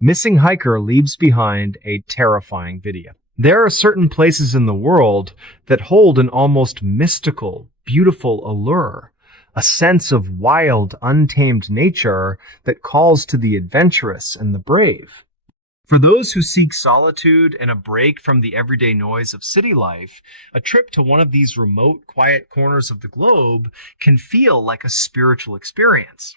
Missing Hiker leaves behind a terrifying video. There are certain places in the world that hold an almost mystical, beautiful allure, a sense of wild, untamed nature that calls to the adventurous and the brave. For those who seek solitude and a break from the everyday noise of city life, a trip to one of these remote, quiet corners of the globe can feel like a spiritual experience.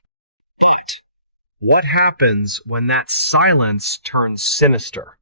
What happens when that silence turns sinister?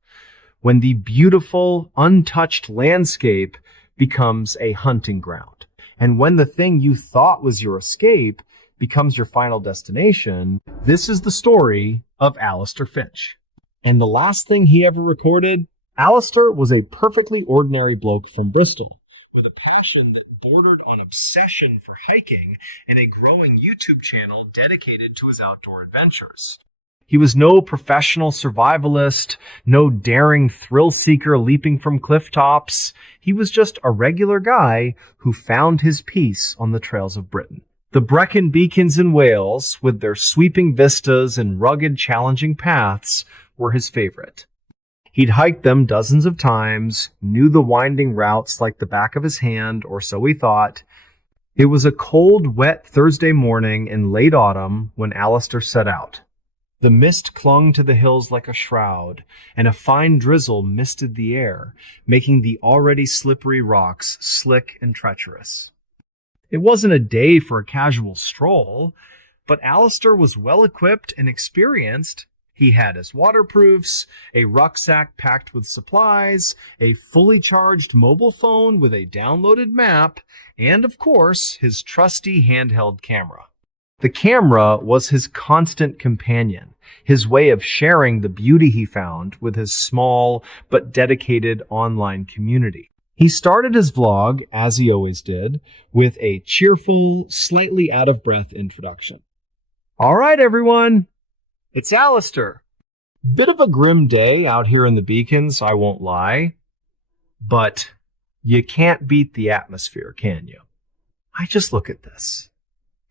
When the beautiful, untouched landscape becomes a hunting ground? And when the thing you thought was your escape becomes your final destination? This is the story of Alistair Finch. And the last thing he ever recorded, Alistair was a perfectly ordinary bloke from Bristol, with a passion that bordered on obsession for hiking and a growing YouTube channel dedicated to his outdoor adventures. He was no professional survivalist, no daring thrill seeker leaping from cliff tops. He was just a regular guy who found his peace on the trails of Britain. The Brecon Beacons in Wales, with their sweeping vistas and rugged, challenging paths, were his favorite. He'd hiked them dozens of times, knew the winding routes like the back of his hand, or so he thought. It was a cold, wet Thursday morning in late autumn when Alistair set out. The mist clung to the hills like a shroud, and a fine drizzle misted the air, making the already slippery rocks slick and treacherous. It wasn't a day for a casual stroll, but Alistair was well-equipped and experienced. He had his waterproofs, a rucksack packed with supplies, a fully charged mobile phone with a downloaded map, and, of course, his trusty handheld camera. The camera was his constant companion, his way of sharing the beauty he found with his small but dedicated online community. He started his vlog, as he always did, with a cheerful, slightly out-of-breath introduction. All right, everyone. It's Alistair. Bit of a grim day out here in the Beacons, I won't lie. But you can't beat the atmosphere, can you? Just look at this.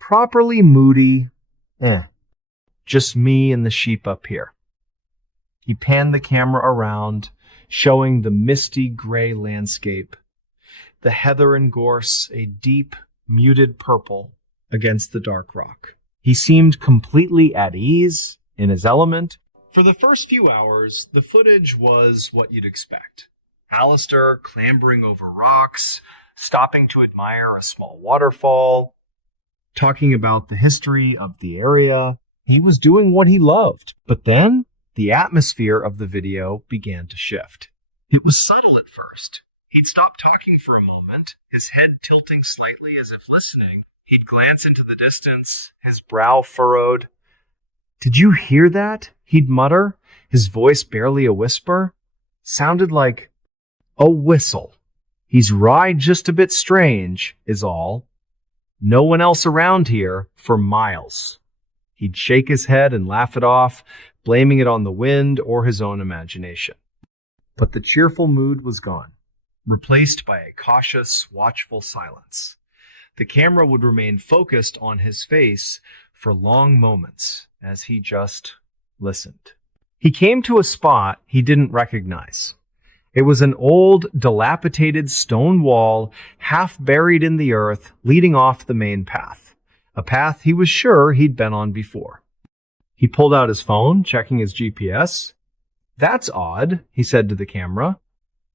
Properly moody, just me and the sheep up here. He panned the camera around, showing the misty gray landscape, the heather and gorse a deep, muted purple against the dark rock. He seemed completely at ease, in his element. For the first few hours, the footage was what you'd expect. Alistair clambering over rocks, stopping to admire a small waterfall, talking about the history of the area. He was doing what he loved. But then, the atmosphere of the video began to shift. It was subtle at first. He'd stop talking for a moment, his head tilting slightly as if listening. He'd glance into the distance, his brow furrowed. "Did you hear that?" he'd mutter, his voice barely a whisper. Sounded like a whistle. He's right just a bit strange, is all. No one else around here for miles. He'd shake his head and laugh it off, blaming it on the wind or his own imagination. But the cheerful mood was gone, replaced by a cautious, watchful silence. The camera would remain focused on his face for long moments as he just listened. He came to a spot he didn't recognize. It was an old, dilapidated stone wall, half buried in the earth, leading off the main path, a path he was sure he'd been on before. He pulled out his phone, checking his GPS. "That's odd," he said to the camera.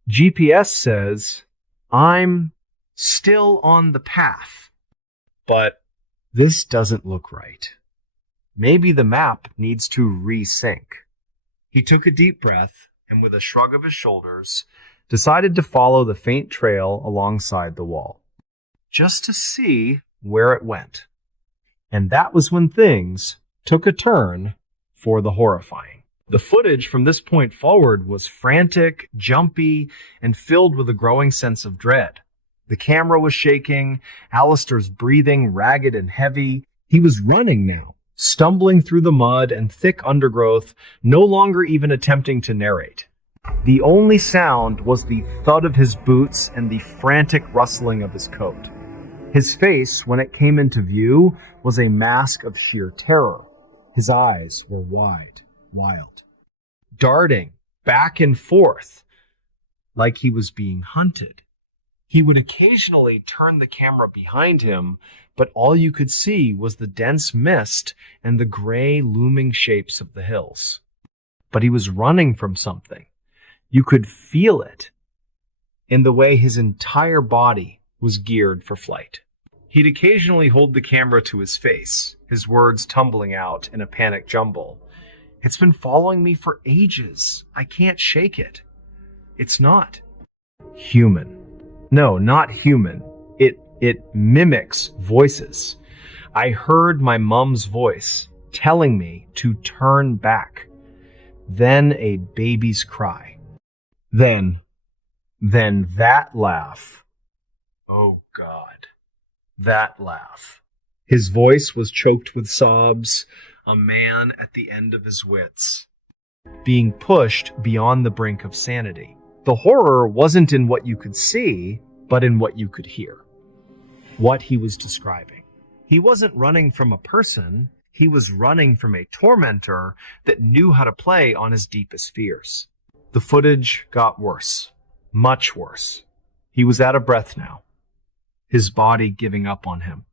"GPS says, I'm still on the path. But this doesn't look right. Maybe the map needs to resync." He took a deep breath and, with a shrug of his shoulders, decided to follow the faint trail alongside the wall, just to see where it went. And that was when things took a turn for the horrifying. The footage from this point forward was frantic, jumpy, and filled with a growing sense of dread. The camera was shaking, Alistair's breathing ragged and heavy. He was running now, stumbling through the mud and thick undergrowth, no longer even attempting to narrate. The only sound was the thud of his boots and the frantic rustling of his coat. His face, when it came into view, was a mask of sheer terror. His eyes were wide, wild. darting back and forth like he was being hunted. He would occasionally turn the camera behind him, but all you could see was the dense mist and the gray looming shapes of the hills. But he was running from something. You could feel it in the way his entire body was geared for flight. He'd occasionally hold the camera to his face, his words tumbling out in a panic jumble. "It's been following me for ages. I can't shake it. It's not human. No, not human. It mimics voices. I heard my mom's voice telling me to turn back. Then a baby's cry. Then that laugh. Oh God, that laugh." His voice was choked with sobs, a man at the end of his wits, being pushed beyond the brink of sanity. The horror wasn't in what you could see, but in what you could hear. What he was describing. He wasn't running from a person, he was running from a tormentor that knew how to play on his deepest fears. The footage got worse, much worse. He was out of breath now, his body giving up on him.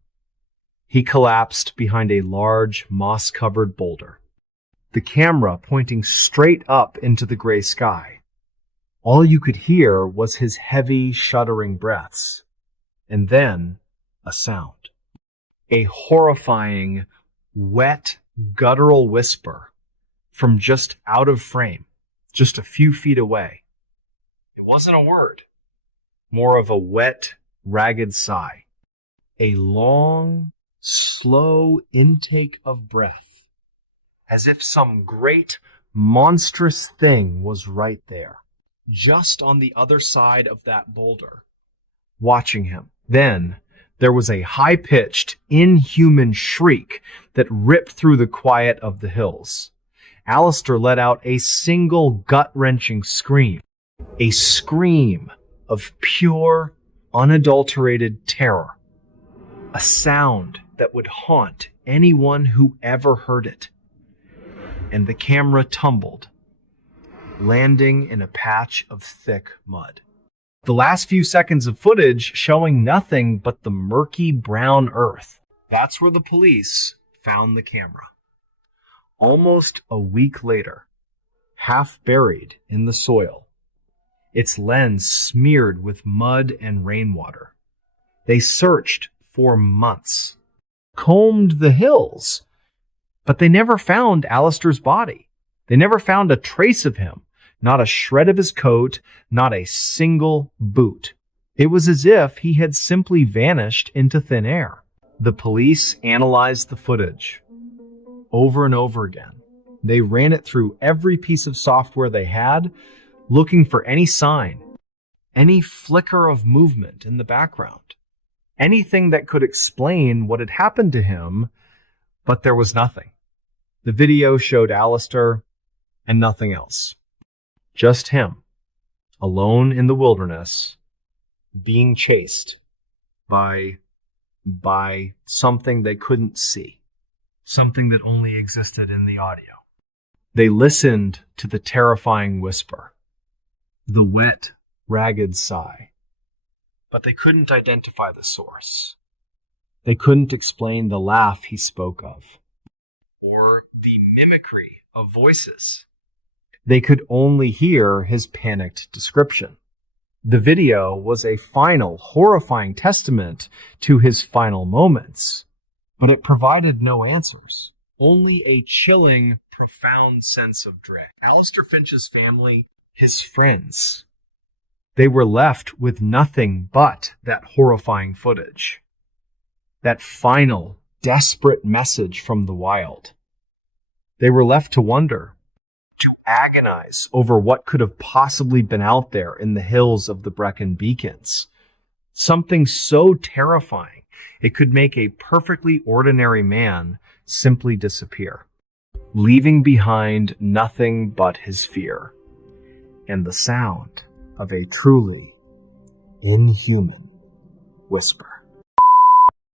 He collapsed behind a large, moss-covered boulder, the camera pointing straight up into the gray sky. All you could hear was his heavy, shuddering breaths, and then a sound. A horrifying, wet, guttural whisper from just out of frame, just a few feet away. It wasn't a word, more of a wet, ragged sigh. A long, slow intake of breath, as if some great, monstrous thing was right there, just on the other side of that boulder, watching him. Then there was a high-pitched, inhuman shriek that ripped through the quiet of the hills. Alistair let out a single gut-wrenching scream, a scream of pure, unadulterated terror, a sound that would haunt anyone who ever heard it. And the camera tumbled, landing in a patch of thick mud. The last few seconds of footage showing nothing but the murky brown earth. That's where the police found the camera. Almost a week later, half buried in the soil, its lens smeared with mud and rainwater. They searched for months, combed the hills, but they never found Alistair's body. They never found a trace of him. Not a shred of his coat, not a single boot. It was as if he had simply vanished into thin air. The police analyzed the footage over and over again. They ran it through every piece of software they had, looking for any sign, any flicker of movement in the background, anything that could explain what had happened to him, but there was nothing. The video showed Alistair and nothing else. Just him, alone in the wilderness, being chased by something they couldn't see, something that only existed in the audio. They listened to the terrifying whisper, the wet, ragged sigh, but they couldn't identify the source. They couldn't explain the laugh he spoke of, or the mimicry of voices. They could only hear his panicked description. The video was a final, horrifying testament to his final moments, but it provided no answers, only a chilling, profound sense of dread. Alistair Finch's family, his friends, they were left with nothing but that horrifying footage. That final, desperate message from the wild. They were left to wonder, to agonize over what could have possibly been out there in the hills of the Brecon Beacons. Something so terrifying it could make a perfectly ordinary man simply disappear, leaving behind nothing but his fear and the sound of a truly inhuman whisper.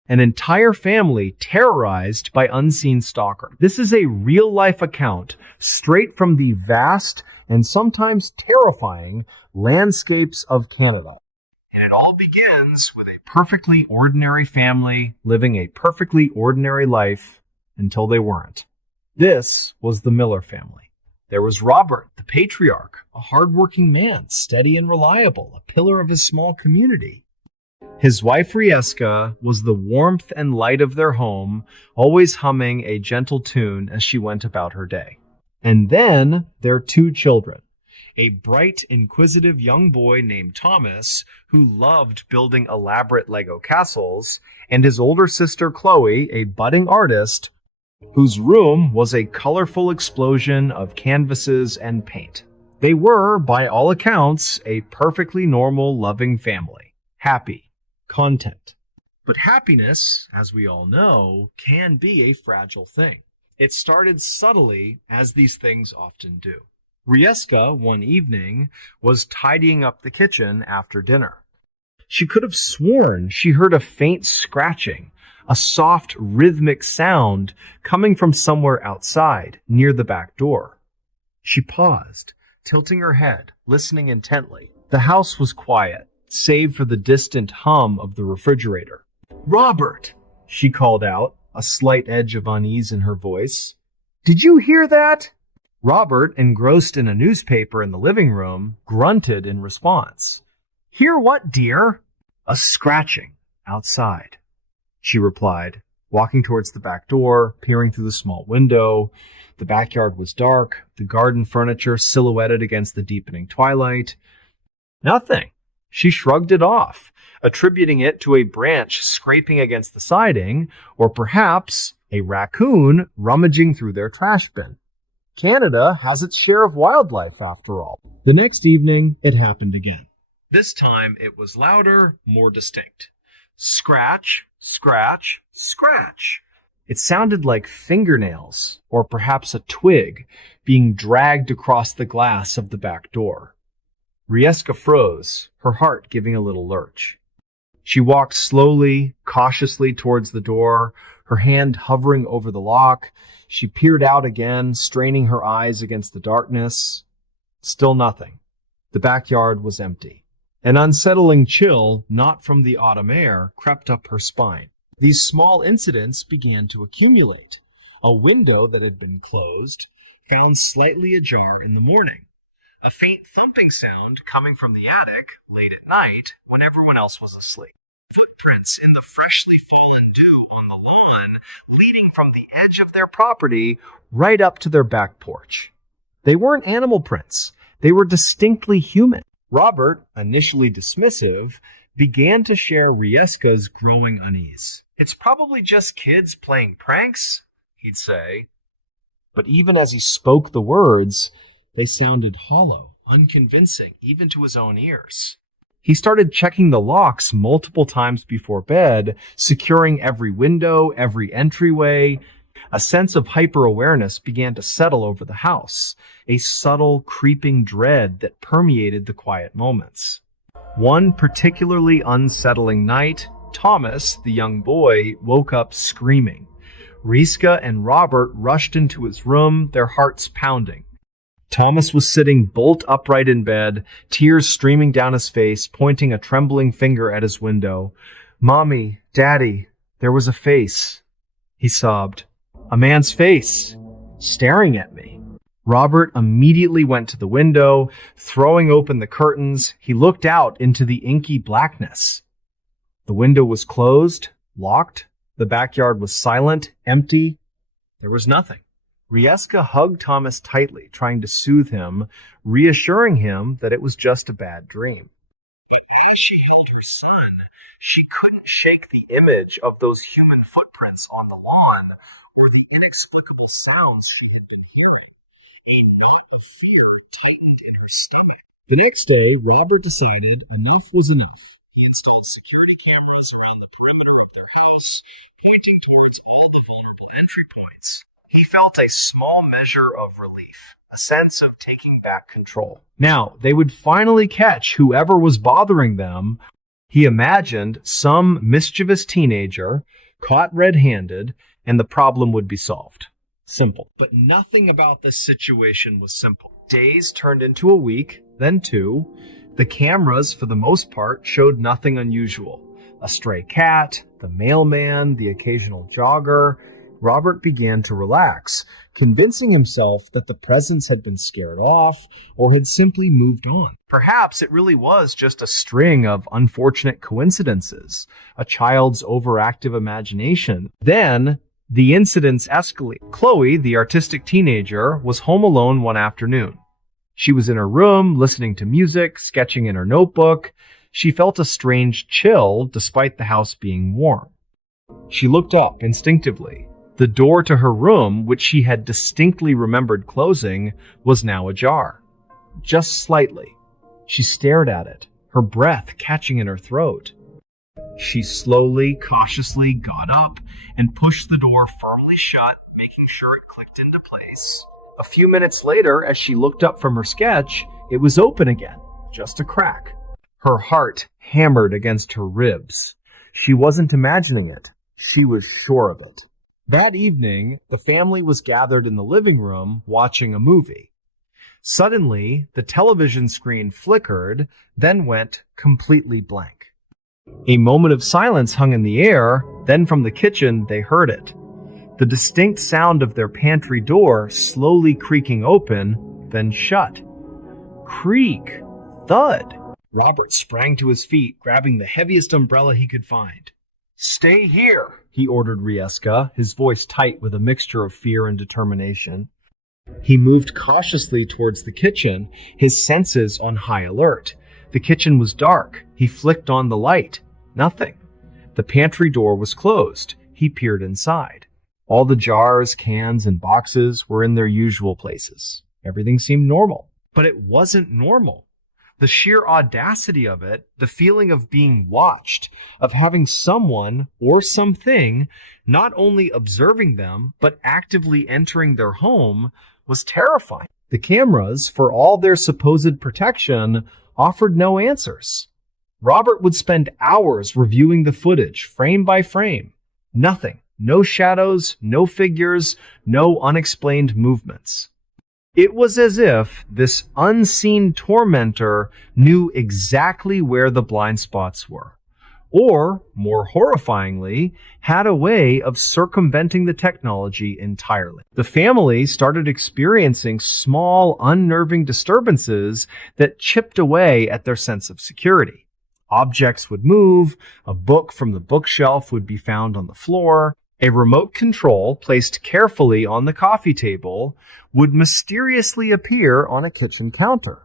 An entire family terrorized by unseen stalker. This is a real-life account straight from the vast and sometimes terrifying landscapes of Canada. And it all begins with a perfectly ordinary family living a perfectly ordinary life until they weren't. This was the Miller family. There was Robert, the patriarch, a hardworking man, steady and reliable, a pillar of his small community. His wife Rieska was the warmth and light of their home, always humming a gentle tune as she went about her day. And then their two children, a bright, inquisitive young boy named Thomas, who loved building elaborate Lego castles, and his older sister Chloe, a budding artist, whose room was a colorful explosion of canvases and paint. They were, by all accounts, a perfectly normal, loving family. Happy. Content. But happiness, as we all know, can be a fragile thing. It started subtly, as these things often do. Rieska, one evening, was tidying up the kitchen after dinner. She could have sworn she heard a faint scratching, a soft, rhythmic sound coming from somewhere outside, near the back door. She paused, tilting her head, listening intently. The house was quiet, save for the distant hum of the refrigerator. "Robert!" she called out, a slight edge of unease in her voice. "Did you hear that?" Robert, engrossed in a newspaper in the living room, grunted in response. "Hear what, dear?" "A scratching outside," she replied, walking towards the back door, peering through the small window. The backyard was dark, the garden furniture silhouetted against the deepening twilight. "Nothing." She shrugged it off, attributing it to a branch scraping against the siding, or perhaps a raccoon rummaging through their trash bin. Canada has its share of wildlife, after all. The next evening, it happened again. This time, it was louder, more distinct. Scratch, scratch, scratch. It sounded like fingernails, or perhaps a twig, being dragged across the glass of the back door. Rieska froze, her heart giving a little lurch. She walked slowly, cautiously towards the door, her hand hovering over the lock. She peered out again, straining her eyes against the darkness. Still nothing. The backyard was empty. An unsettling chill, not from the autumn air, crept up her spine. These small incidents began to accumulate. A window that had been closed, found slightly ajar in the morning. A faint thumping sound coming from the attic late at night when everyone else was asleep. Footprints in the freshly fallen dew on the lawn, leading from the edge of their property right up to their back porch. They weren't animal prints. They were distinctly human. Robert, initially dismissive, began to share Rieska's growing unease. "It's probably just kids playing pranks," he'd say. But even as he spoke the words, they sounded hollow, unconvincing, even to his own ears. He started checking the locks multiple times before bed, securing every window, every entryway. A sense of hyper-awareness began to settle over the house, a subtle, creeping dread that permeated the quiet moments. One particularly unsettling night, Thomas, the young boy, woke up screaming. Rieska and Robert rushed into his room, their hearts pounding. Thomas was sitting bolt upright in bed, tears streaming down his face, pointing a trembling finger at his window. "Mommy, Daddy, there was a face," he sobbed. "A man's face, staring at me." Robert immediately went to the window. Throwing open the curtains, he looked out into the inky blackness. The window was closed, locked. The backyard was silent, empty. There was nothing. Rieska hugged Thomas tightly, trying to soothe him, reassuring him that it was just a bad dream. As she held her son, she couldn't shake the image of those human footprints on the lawn, or the inexplicable sounds she had been hearing. A knot of fear tightened in her stomach. The next day, Robert decided enough was enough. He installed security cameras around the perimeter of their house, pointing towards all the vulnerable entry points. He felt a small measure of relief, a sense of taking back control. Now, they would finally catch whoever was bothering them. He imagined some mischievous teenager caught red-handed, and the problem would be solved. simple. But nothing about this situation was simple. Days turned into a week, then two. The cameras, for the most part, showed nothing unusual. A stray cat, the mailman, the occasional jogger. Robert began to relax, convincing himself that the presence had been scared off or had simply moved on. Perhaps it really was just a string of unfortunate coincidences, a child's overactive imagination. Then, the incidents escalate. Chloe, the artistic teenager, was home alone one afternoon. She was in her room, listening to music, sketching in her notebook. She felt a strange chill, despite the house being warm. She looked up instinctively. The door to her room, which she had distinctly remembered closing, was now ajar. Just slightly. She stared at it, her breath catching in her throat. She slowly, cautiously got up and pushed the door firmly shut, making sure it clicked into place. A few minutes later, as she looked up from her sketch, it was open again, just a crack. Her heart hammered against her ribs. She wasn't imagining it. She was sure of it. That evening, the family was gathered in the living room watching a movie. Suddenly, the television screen flickered, then went completely blank. A moment of silence hung in the air, then from the kitchen they heard it. The distinct sound of their pantry door slowly creaking open, then shut. Creak! Thud! Robert sprang to his feet, grabbing the heaviest umbrella he could find. "Stay here," he ordered Rieska, his voice tight with a mixture of fear and determination. He moved cautiously towards the kitchen, his senses on high alert. The kitchen was dark. He flicked on the light. Nothing. The pantry door was closed. He peered inside. All the jars, cans, and boxes were in their usual places. Everything seemed normal. But it wasn't normal. The sheer audacity of it, the feeling of being watched, of having someone or something not only observing them, but actively entering their home, was terrifying. The cameras, for all their supposed protection, offered no answers. Robert would spend hours reviewing the footage, frame by frame. Nothing. No shadows, no figures, no unexplained movements. It was as if this unseen tormentor knew exactly where the blind spots were, or, more horrifyingly, had a way of circumventing the technology entirely. The family started experiencing small, unnerving disturbances that chipped away at their sense of security. Objects would move, a book from the bookshelf would be found on the floor, a remote control placed carefully on the coffee table would mysteriously appear on a kitchen counter.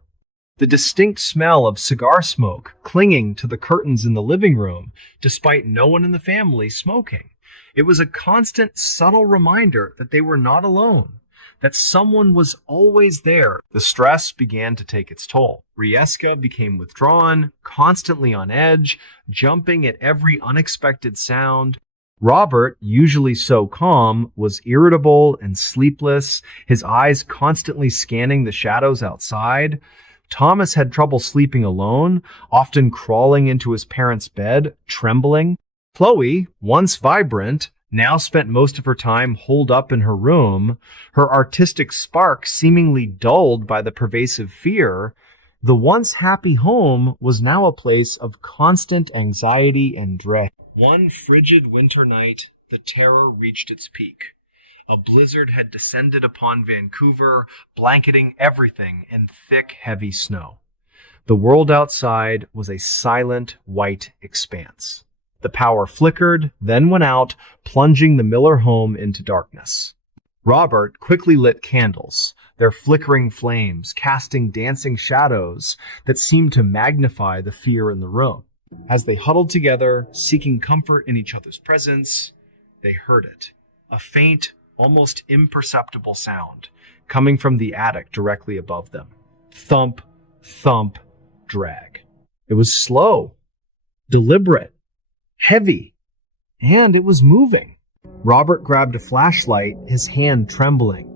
The distinct smell of cigar smoke clinging to the curtains in the living room, despite no one in the family smoking. It was a constant, subtle reminder that they were not alone, that someone was always there. The stress began to take its toll. Rieska became withdrawn, constantly on edge, jumping at every unexpected sound. Robert, usually so calm, was irritable and sleepless, his eyes constantly scanning the shadows outside. Thomas had trouble sleeping alone, often crawling into his parents' bed, trembling. Chloe, once vibrant, now spent most of her time holed up in her room, her artistic spark seemingly dulled by the pervasive fear. The once happy home was now a place of constant anxiety and dread. One frigid winter night, the terror reached its peak. A blizzard had descended upon Vancouver, blanketing everything in thick, heavy snow. The world outside was a silent, white expanse. The power flickered, then went out, plunging the Miller home into darkness. Robert quickly lit candles, their flickering flames casting dancing shadows that seemed to magnify the fear in the room. As they huddled together, seeking comfort in each other's presence, they heard it. A faint, almost imperceptible sound coming from the attic directly above them. Thump, thump, drag. It was slow, deliberate, heavy, and it was moving. Robert grabbed a flashlight, his hand trembling.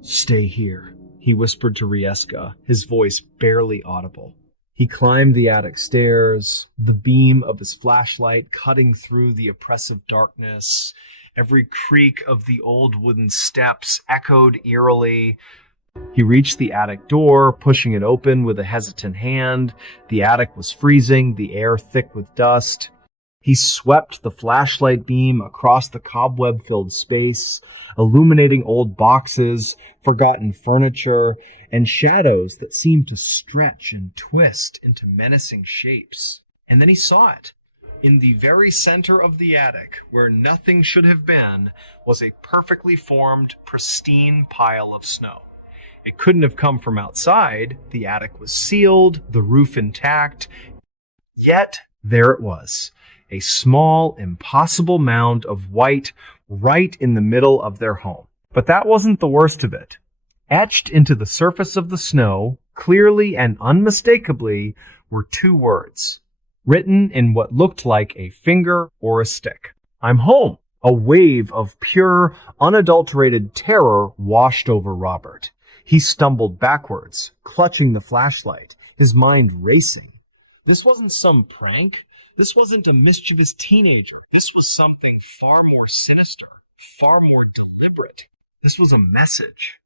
"Stay here," he whispered to Rieska, his voice barely audible. He climbed the attic stairs, the beam of his flashlight cutting through the oppressive darkness, Every creak of the old wooden steps echoed eerily. He reached the attic door, pushing it open with a hesitant hand. The attic was freezing, the air thick with dust. He swept the flashlight beam across the cobweb-filled space, illuminating old boxes, forgotten furniture, and shadows that seemed to stretch and twist into menacing shapes. And then he saw it. In the very center of the attic, where nothing should have been, was a perfectly formed, pristine pile of snow. It couldn't have come from outside. The attic was sealed, the roof intact. Yet, there it was. A small, impossible mound of white right in the middle of their home. But that wasn't the worst of it. Etched into the surface of the snow, clearly and unmistakably, were two words, written in what looked like a finger or a stick. "I'm home." A wave of pure, unadulterated terror washed over Robert. He stumbled backwards, clutching the flashlight, his mind racing. This wasn't some prank. This wasn't a mischievous teenager. This was something far more sinister, far more deliberate. This was a message,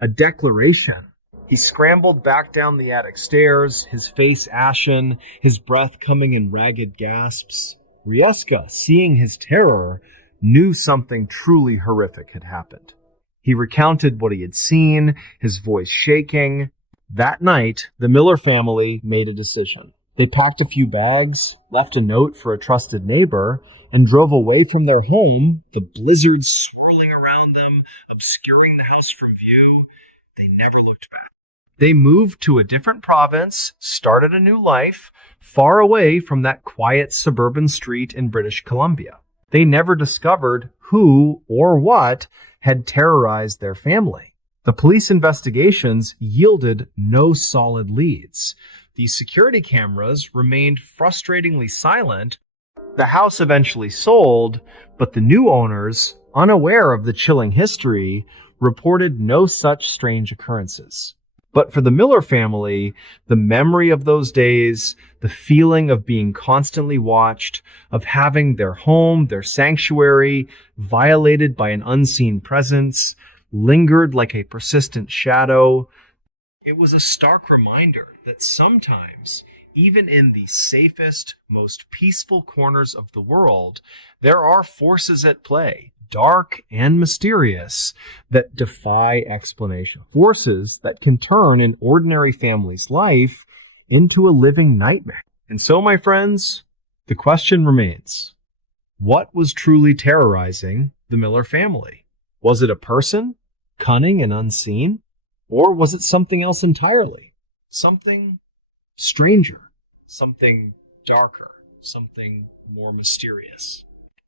a declaration. He scrambled back down the attic stairs, his face ashen, his breath coming in ragged gasps. Rieska, seeing his terror, knew something truly horrific had happened. He recounted what he had seen, his voice shaking. That night, the Miller family made a decision. They packed a few bags, left a note for a trusted neighbor, and drove away from their home, the blizzard swirling around them, obscuring the house from view. They never looked back. They moved to a different province, started a new life, far away from that quiet suburban street in British Columbia. They never discovered who or what had terrorized their family. The police investigations yielded no solid leads. The security cameras remained frustratingly silent. The house eventually sold, but the new owners, unaware of the chilling history, reported no such strange occurrences. But for the Miller family, the memory of those days, the feeling of being constantly watched, of having their home, their sanctuary, violated by an unseen presence, lingered like a persistent shadow. It was a stark reminder that sometimes, even in the safest, most peaceful corners of the world, there are forces at play, dark and mysterious, that defy explanation. Forces that can turn an ordinary family's life into a living nightmare. And so, my friends, the question remains, what was truly terrorizing the Miller family? Was it a person, cunning and unseen? Or was it something else entirely? Something stranger, something darker, something more mysterious.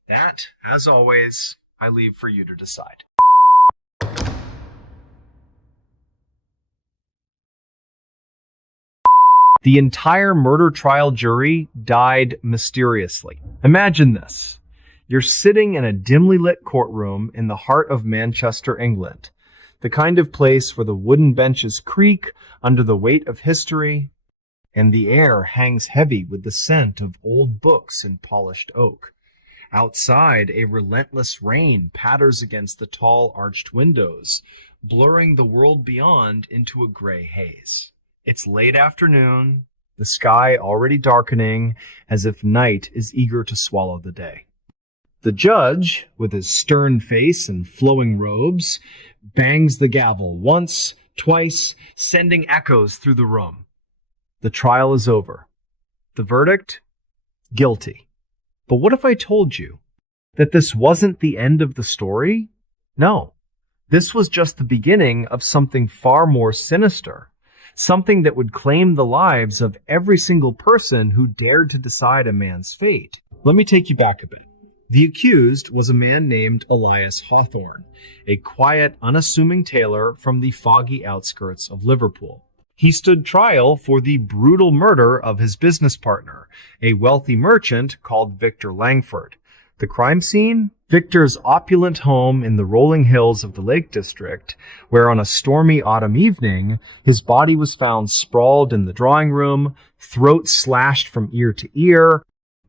That, as always, I leave for you to decide. The entire murder trial jury died mysteriously. Imagine this. You're sitting in a dimly lit courtroom in the heart of Manchester, England. The kind of place where the wooden benches creak under the weight of history, and the air hangs heavy with the scent of old books and polished oak. Outside, a relentless rain patters against the tall arched windows, blurring the world beyond into a gray haze. It's late afternoon, the sky already darkening, as if night is eager to swallow the day. The judge, with his stern face and flowing robes, bangs the gavel once, twice, sending echoes through the room. The trial is over. The verdict? Guilty. But what if I told you that this wasn't the end of the story? No. This was just the beginning of something far more sinister. Something that would claim the lives of every single person who dared to decide a man's fate. Let me take you back a bit. The accused was a man named Elias Hawthorne, a quiet, unassuming tailor from the foggy outskirts of Liverpool. He stood trial for the brutal murder of his business partner, a wealthy merchant called Victor Langford. The crime scene? Victor's opulent home in the rolling hills of the Lake District, where on a stormy autumn evening, his body was found sprawled in the drawing room, throat slashed from ear to ear,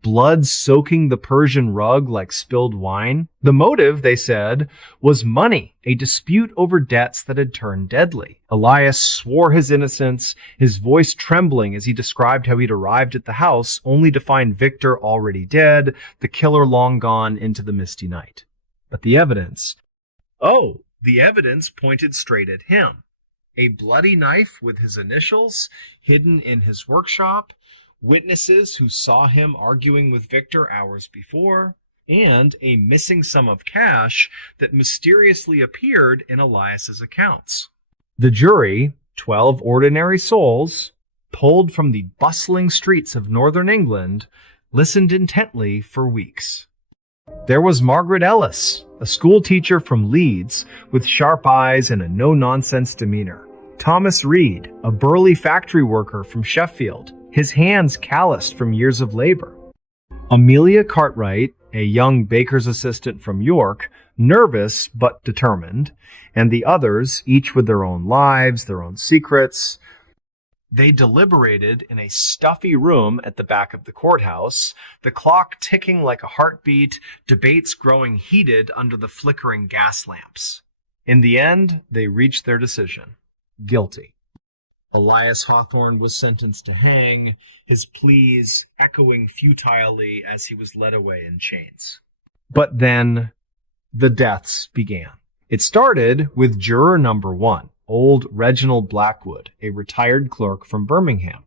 blood soaking the Persian rug like spilled wine. The motive, they said, was money, a dispute over debts that had turned deadly. Elias swore his innocence, his voice trembling as he described how he'd arrived at the house only to find Victor already dead, the killer long gone into the misty night. But the evidence... Oh, the evidence pointed straight at him. A bloody knife with his initials hidden in his workshop, witnesses who saw him arguing with Victor hours before, and a missing sum of cash that mysteriously appeared in Elias's accounts. The jury, 12 ordinary souls, pulled from the bustling streets of northern England, listened intently for weeks. There was Margaret Ellis, a school teacher from Leeds with sharp eyes and a no-nonsense demeanor. Thomas Reed, a burly factory worker from Sheffield, his hands calloused from years of labor. Amelia Cartwright, a young baker's assistant from York, nervous but determined, and the others, each with their own lives, their own secrets. They deliberated in a stuffy room at the back of the courthouse, the clock ticking like a heartbeat, debates growing heated under the flickering gas lamps. In the end, they reached their decision. Guilty. Elias Hawthorne was sentenced to hang, his pleas echoing futilely as he was led away in chains. But then the deaths began. It started with juror number 1, old Reginald Blackwood, a retired clerk from Birmingham.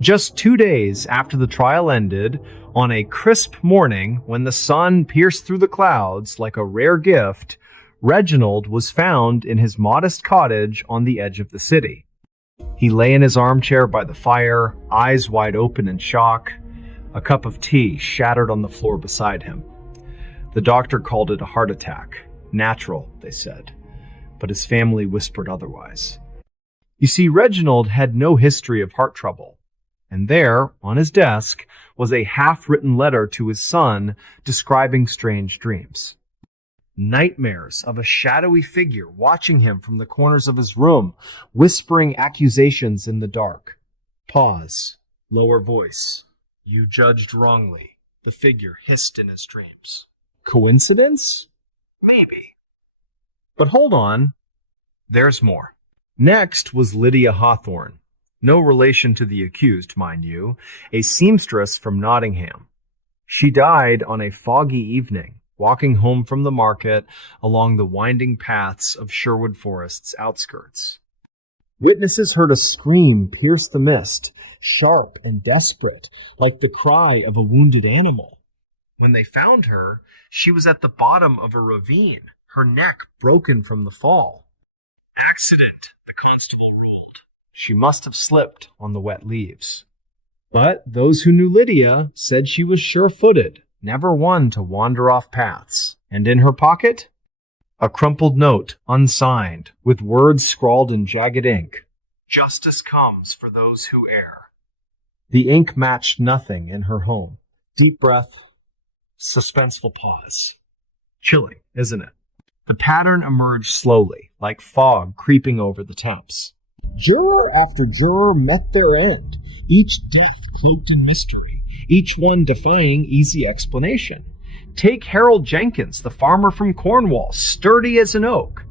Just 2 days after the trial ended, on a crisp morning when the sun pierced through the clouds like a rare gift, Reginald was found in his modest cottage on the edge of the city. He lay in his armchair by the fire, eyes wide open in shock, a cup of tea shattered on the floor beside him. The doctor called it a heart attack. Natural, they said, but his family whispered otherwise. You see, Reginald had no history of heart trouble, and there, on his desk, was a half-written letter to his son describing strange dreams. Nightmares of a shadowy figure watching him from the corners of his room, whispering accusations in the dark. Pause. Lower voice. You judged wrongly, the figure hissed in his dreams. Coincidence? Maybe. But hold on. There's more. Next was Lydia Hawthorne. No relation to the accused, mind you, a seamstress from Nottingham. She died on a foggy evening, walking home from the market along the winding paths of Sherwood Forest's outskirts. Witnesses heard a scream pierce the mist, sharp and desperate, like the cry of a wounded animal. When they found her, she was at the bottom of a ravine, her neck broken from the fall. Accident, the constable ruled. She must have slipped on the wet leaves. But those who knew Lydia said she was sure-footed, never one to wander off paths. And in her pocket? A crumpled note, unsigned, with words scrawled in jagged ink. Justice comes for those who err. The ink matched nothing in her home. Deep breath, suspenseful pause. Chilling, isn't it? The pattern emerged slowly, like fog creeping over the temps. Juror after juror met their end, each death cloaked in mystery, each one defying easy explanation. Take Harold Jenkins, the farmer from Cornwall, sturdy as an oak.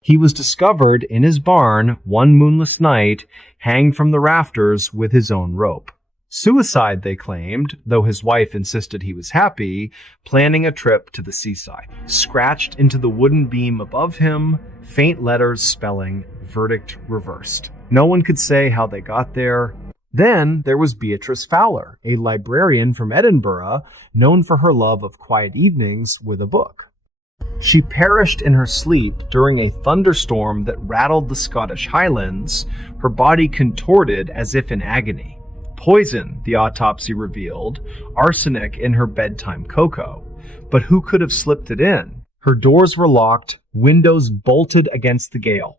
He was discovered in his barn one moonless night, hanged from the rafters with his own rope. Suicide, they claimed, though his wife insisted he was happy, planning a trip to the seaside. Scratched into the wooden beam above him, faint letters spelling verdict reversed. No one could say how they got there. Then there was Beatrice Fowler, a librarian from Edinburgh, known for her love of quiet evenings with a book. She perished in her sleep during a thunderstorm that rattled the Scottish Highlands, her body contorted as if in agony. Poison, the autopsy revealed, arsenic in her bedtime cocoa. But who could have slipped it in? Her doors were locked, windows bolted against the gale.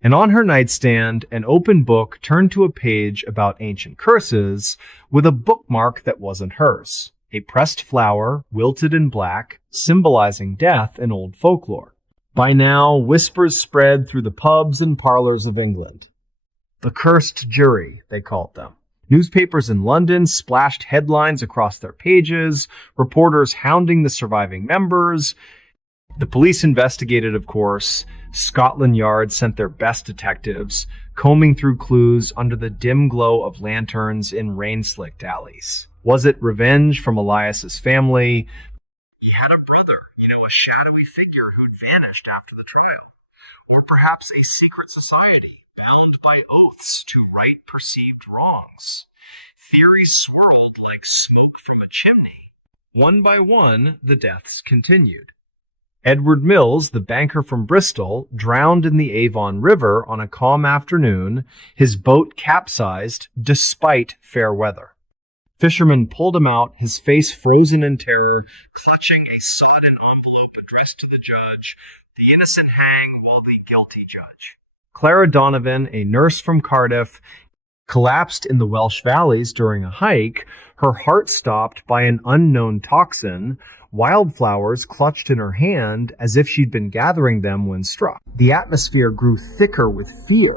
And on her nightstand, an open book turned to a page about ancient curses with a bookmark that wasn't hers. A pressed flower, wilted in black, symbolizing death in old folklore. By now, whispers spread through the pubs and parlors of England. The cursed jury, they called them. Newspapers in London splashed headlines across their pages, reporters hounding the surviving members. The police investigated, of course. Scotland Yard sent their best detectives, combing through clues under the dim glow of lanterns in rain-slicked alleys. Was it revenge from Elias's family? He had a brother, a shadowy figure who'd vanished after the trial. Or perhaps a secret society, bound by oaths to right perceived wrongs. Theories swirled like smoke from a chimney. One by one, the deaths continued. Edward Mills, the banker from Bristol, drowned in the Avon River on a calm afternoon, his boat capsized despite fair weather. Fishermen pulled him out, his face frozen in terror, clutching a sodden envelope addressed to the judge. The innocent hang while the guilty judge. Clara Donovan, a nurse from Cardiff, collapsed in the Welsh valleys during a hike, her heart stopped by an unknown toxin, wildflowers clutched in her hand as if she'd been gathering them when struck. The atmosphere grew thicker with fear.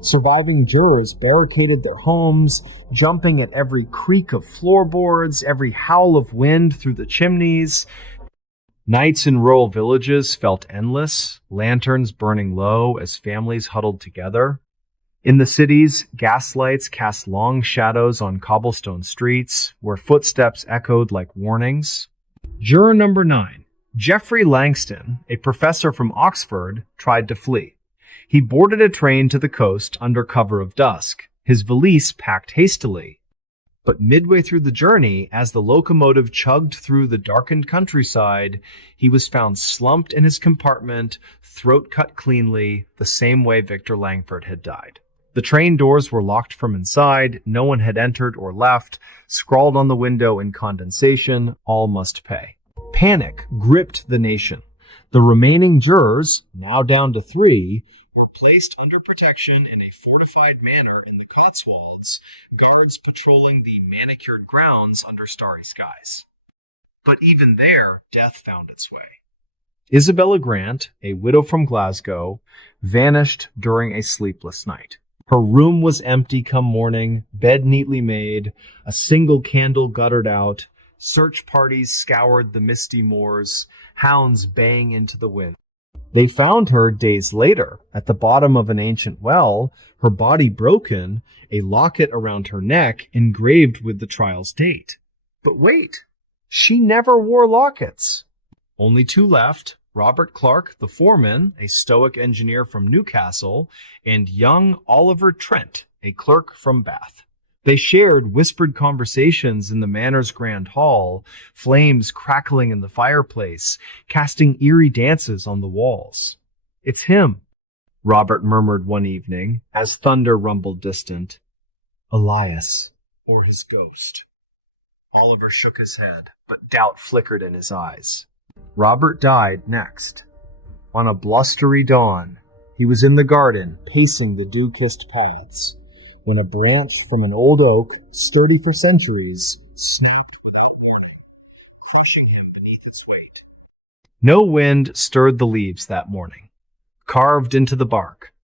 Surviving jurors barricaded their homes, jumping at every creak of floorboards, every howl of wind through the chimneys. Nights in rural villages felt endless, lanterns burning low as families huddled together. In the cities, gaslights cast long shadows on cobblestone streets, where footsteps echoed like warnings. Juror number 9, Geoffrey Langston, a professor from Oxford, tried to flee. He boarded a train to the coast under cover of dusk, his valise packed hastily. But midway through the journey, as the locomotive chugged through the darkened countryside, he was found slumped in his compartment, throat cut cleanly, the same way Victor Langford had died. The train doors were locked from inside, no one had entered or left, scrawled on the window in condensation, all must pay. Panic gripped the nation. The remaining jurors, now down to 3, were placed under protection in a fortified manor in the Cotswolds, guards patrolling the manicured grounds under starry skies. But even there, death found its way. Isabella Grant, a widow from Glasgow, vanished during a sleepless night. Her room was empty come morning, bed neatly made, a single candle guttered out. Search parties scoured the misty moors, hounds baying into the wind. They found her days later at the bottom of an ancient well, her body broken, a locket around her neck engraved with the trial's date. But wait, she never wore lockets. Only 2 left. Robert Clark, the foreman, a stoic engineer from Newcastle, and young Oliver Trent, a clerk from Bath. They shared whispered conversations in the manor's grand hall, flames crackling in the fireplace, casting eerie dances on the walls. "It's him," Robert murmured one evening, as thunder rumbled distant. "Elias, or his ghost." Oliver shook his head, but doubt flickered in his eyes. Robert died next. On a blustery dawn, he was in the garden, pacing the dew-kissed paths, when a branch from an old oak, sturdy for centuries, snapped without warning, crushing him beneath its weight. No wind stirred the leaves that morning. Carved into the bark,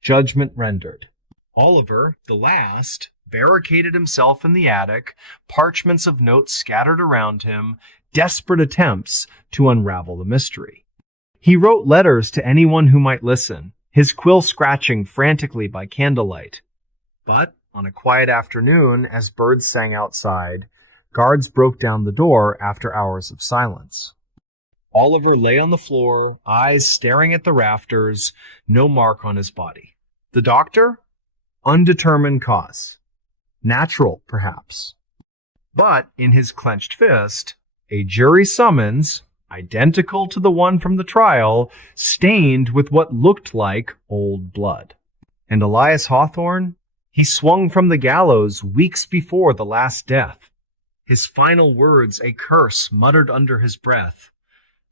judgment rendered. Oliver, the last, barricaded himself in the attic, parchments of notes scattered around him, desperate attempts to unravel the mystery. He wrote letters to anyone who might listen, his quill scratching frantically by candlelight. But on a quiet afternoon, as birds sang outside, guards broke down the door after hours of silence. Oliver lay on the floor, eyes staring at the rafters, no mark on his body. The doctor? Undetermined cause. Natural, perhaps. But in his clenched fist, a jury summons, identical to the one from the trial, stained with what looked like old blood. And Elias Hawthorne? He swung from the gallows weeks before the last death. His final words a curse muttered under his breath.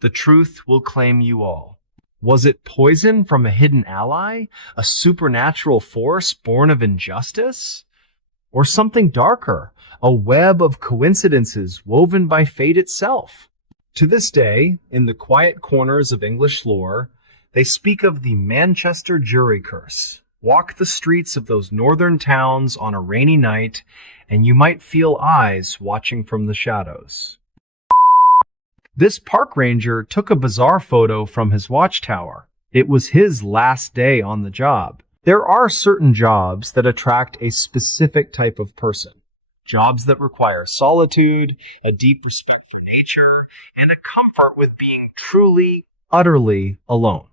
"The truth will claim you all." Was it poison from a hidden ally? A supernatural force born of injustice? Or something darker? A web of coincidences woven by fate itself? To this day, in the quiet corners of English lore, they speak of the Manchester jury curse, Walk the streets of those northern towns on a rainy night, and you might feel eyes watching from the shadows. This park ranger took a bizarre photo from his watchtower. It was his last day on the job. There are certain jobs that attract a specific type of person. Jobs that require solitude, a deep respect for nature, and a comfort with being truly, utterly alone.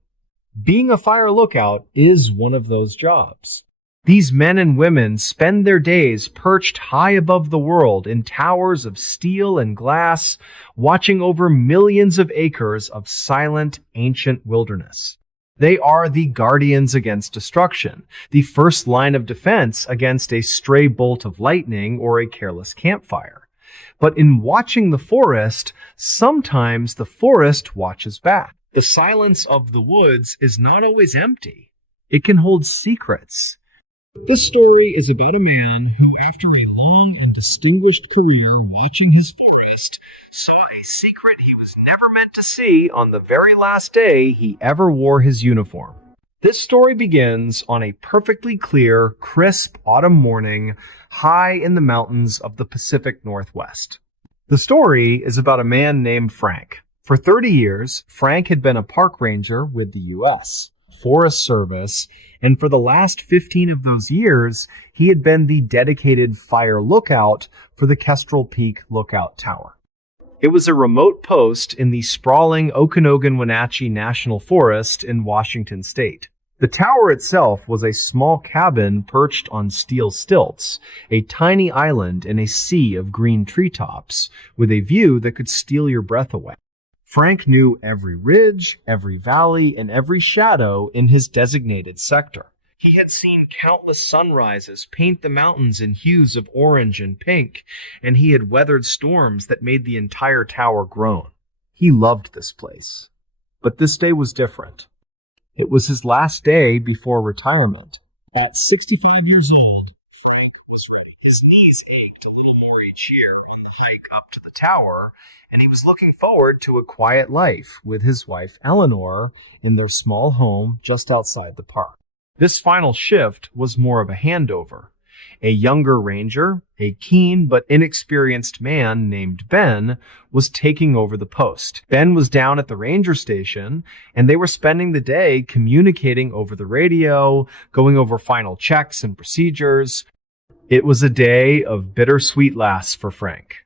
Being a fire lookout is one of those jobs. These men and women spend their days perched high above the world in towers of steel and glass, watching over millions of acres of silent, ancient wilderness. They are the guardians against destruction, the first line of defense against a stray bolt of lightning or a careless campfire. But in watching the forest, sometimes the forest watches back. The silence of the woods is not always empty. It can hold secrets. This story is about a man who, after a long and distinguished career watching his forest, saw a secret he was never meant to see on the very last day he ever wore his uniform. This story begins on a perfectly clear, crisp autumn morning high in the mountains of the Pacific Northwest. The story is about a man named Frank. For 30 years, Frank had been a park ranger with the U.S. Forest Service, and for the last 15 of those years, he had been the dedicated fire lookout for the Kestrel Peak Lookout Tower. It was a remote post in the sprawling Okanogan-Wenatchee National Forest in Washington state. The tower itself was a small cabin perched on steel stilts, a tiny island in a sea of green treetops, with a view that could steal your breath away. Frank knew every ridge, every valley, and every shadow in his designated sector. He had seen countless sunrises paint the mountains in hues of orange and pink, and he had weathered storms that made the entire tower groan. He loved this place. But this day was different. It was his last day before retirement. At 65 years old, Frank was ready. His knees ached a little more each year on the hike up to the tower, and he was looking forward to a quiet life with his wife Eleanor in their small home just outside the park. This final shift was more of a handover. A younger ranger, a keen but inexperienced man named Ben, was taking over the post. Ben was down at the ranger station, and they were spending the day communicating over the radio, going over final checks and procedures. It was a day of bittersweet laughs for Frank.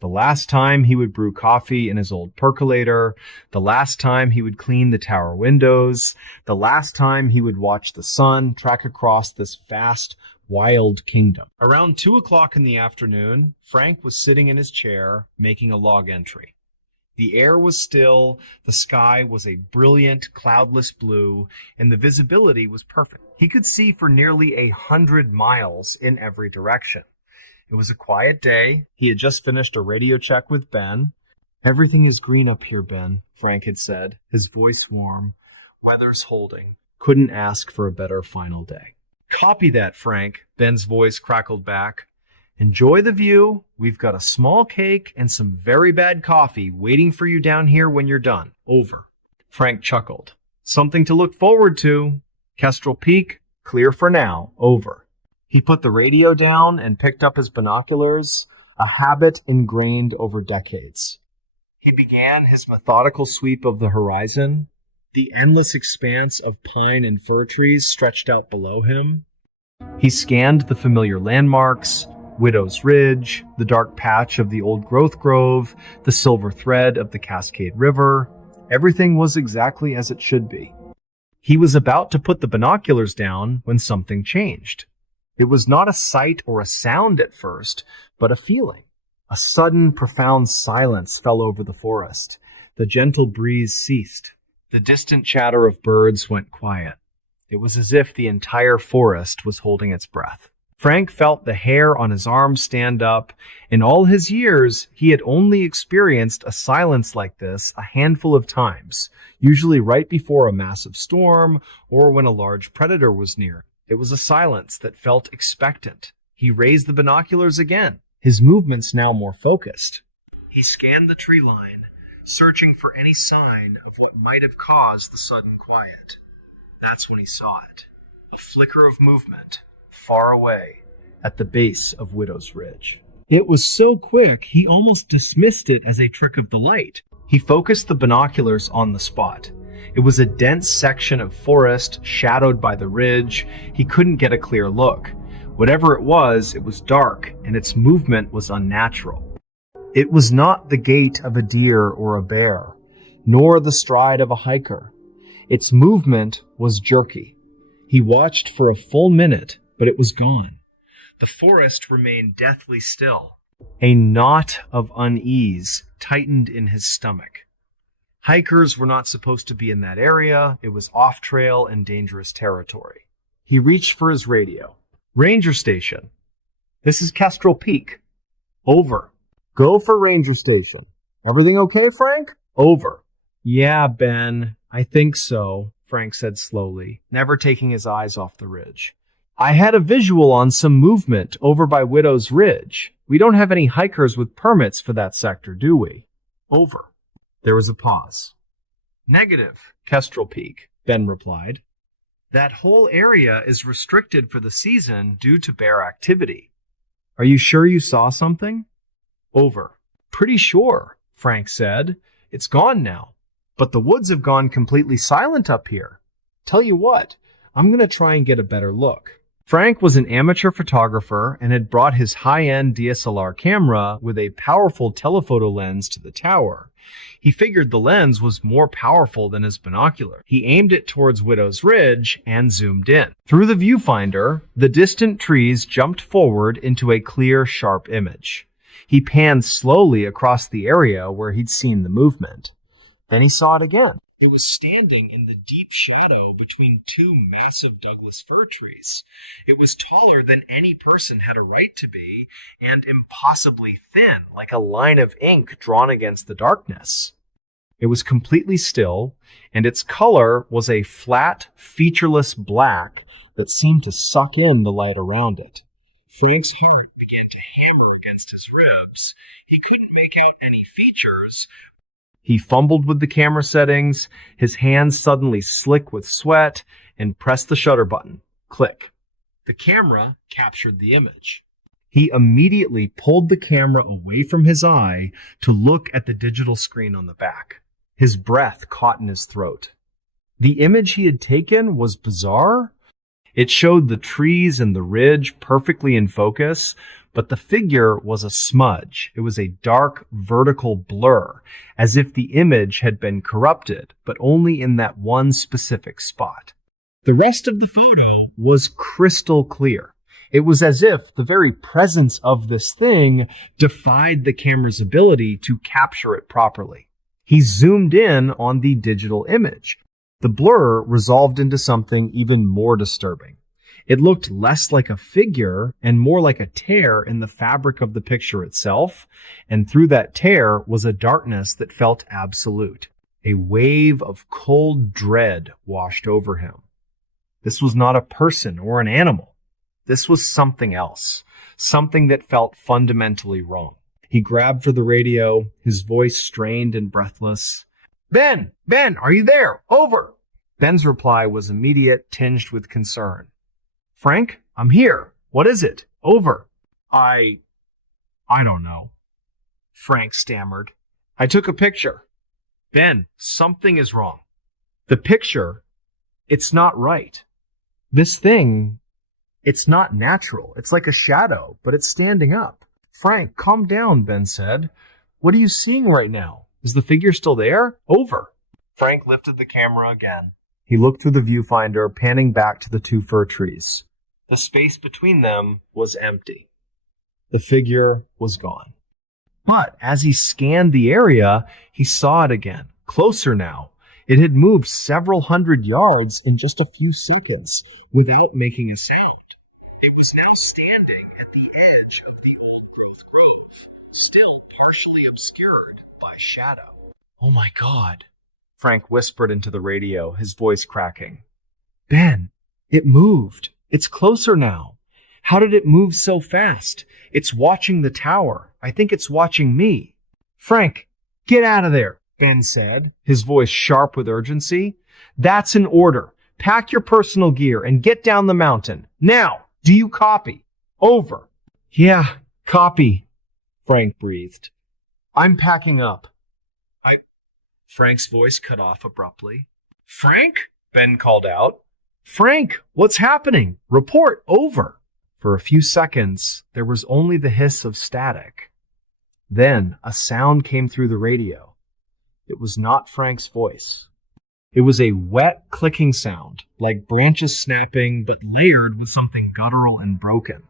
The last time he would brew coffee in his old percolator, the last time he would clean the tower windows, the last time he would watch the sun track across this vast, wild kingdom. Around 2 o'clock in the afternoon, Frank was sitting in his chair, making a log entry. The air was still, the sky was a brilliant, cloudless blue, and the visibility was perfect. He could see for nearly 100 miles in every direction. It was a quiet day. He had just finished a radio check with Ben. "Everything is green up here, Ben," Frank had said, his voice warm. "Weather's holding. Couldn't ask for a better final day." "Copy that, Frank," Ben's voice crackled back. "Enjoy the view. We've got a small cake and some very bad coffee waiting for you down here when you're done. Over." Frank chuckled. "Something to look forward to. Kestrel Peak, clear for now. Over." He put the radio down and picked up his binoculars, a habit ingrained over decades. He began his methodical sweep of the horizon. The endless expanse of pine and fir trees stretched out below him. He scanned the familiar landmarks, Widow's Ridge, the dark patch of the old growth grove, the silver thread of the Cascade River. Everything was exactly as it should be. He was about to put the binoculars down when something changed. It was not a sight or a sound at first, but a feeling. A sudden, profound silence fell over the forest. The gentle breeze ceased. The distant chatter of birds went quiet. It was as if the entire forest was holding its breath. Frank felt the hair on his arm stand up. In all his years, he had only experienced a silence like this a handful of times, usually right before a massive storm or when a large predator was near. It was a silence that felt expectant. He raised the binoculars again, his movements now more focused. He scanned the tree line, searching for any sign of what might have caused the sudden quiet. That's when he saw it. A flicker of movement, far away, at the base of Widow's Ridge. It was so quick, he almost dismissed it as a trick of the light. He focused the binoculars on the spot. It was a dense section of forest, shadowed by the ridge. He couldn't get a clear look. Whatever it was dark, and its movement was unnatural. It was not the gait of a deer or a bear, nor the stride of a hiker. Its movement was jerky. He watched for a full minute, but it was gone. The forest remained deathly still. A knot of unease tightened in his stomach. Hikers were not supposed to be in that area. It was off-trail and dangerous territory. He reached for his radio. Ranger station. This is Kestrel Peak. Over. Go for Ranger station. Everything okay, Frank? Over. Yeah, Ben, I think so, Frank said slowly, never taking his eyes off the ridge. I had a visual on some movement over by Widow's Ridge. We don't have any hikers with permits for that sector, do we? Over. There was a pause. Negative, Kestrel Peak, Ben replied. That whole area is restricted for the season due to bear activity. Are you sure you saw something? Over. Pretty sure, Frank said. It's gone now. But the woods have gone completely silent up here. Tell you what, I'm going to try and get a better look. Frank was an amateur photographer and had brought his high-end DSLR camera with a powerful telephoto lens to the tower. He figured the lens was more powerful than his binocular. He aimed it towards Widow's Ridge and zoomed in. Through the viewfinder, the distant trees jumped forward into a clear, sharp image. He panned slowly across the area where he'd seen the movement. Then he saw it again. It was standing in the deep shadow between two massive Douglas fir trees. It was taller than any person had a right to be, and impossibly thin, like a line of ink drawn against the darkness. It was completely still, and its color was a flat, featureless black that seemed to suck in the light around it. Frank's heart began to hammer against his ribs. He couldn't make out any features. He fumbled with the camera settings, his hands suddenly slick with sweat, and pressed the shutter button. Click. The camera captured the image. He immediately pulled the camera away from his eye to look at the digital screen on the back. His breath caught in his throat. The image he had taken was bizarre. It showed the trees and the ridge perfectly in focus, but the figure was a smudge. It was a dark, vertical blur, as if the image had been corrupted, but only in that one specific spot. The rest of the photo was crystal clear. It was as if the very presence of this thing defied the camera's ability to capture it properly. He zoomed in on the digital image. The blur resolved into something even more disturbing. It looked less like a figure and more like a tear in the fabric of the picture itself, and through that tear was a darkness that felt absolute. A wave of cold dread washed over him. This was not a person or an animal. This was something else, something that felt fundamentally wrong. He grabbed for the radio, his voice strained and breathless. Ben, are you there? Over. Ben's reply was immediate, tinged with concern. Frank, I'm here. What is it? Over. I don't know. Frank stammered. I took a picture. Ben, something is wrong. The picture, it's not right. This thing, it's not natural. It's like a shadow, but it's standing up. Frank, calm down, Ben said. What are you seeing right now? Is the figure still there? Over. Frank lifted the camera again. He looked through the viewfinder, panning back to the two fir trees. The space between them was empty. The figure was gone. But as he scanned the area, he saw it again, closer now. It had moved several hundred yards in just a few seconds without making a sound. It was now standing at the edge of the old-growth grove, still partially obscured by shadow. Oh my God, Frank whispered into the radio, his voice cracking. Ben, it moved. It's closer now. How did it move so fast? It's watching the tower. I think it's watching me. Frank, get out of there, Ben said, his voice sharp with urgency. That's an order. Pack your personal gear and get down the mountain. Now, do you copy? Over. Yeah, copy, Frank breathed. I'm packing up. Frank's voice cut off abruptly. Frank? Ben called out. Frank, what's happening? Report, over. For a few seconds, there was only the hiss of static. Then a sound came through the radio. It was not Frank's voice. It was a wet, clicking sound, like branches snapping, but layered with something guttural and broken.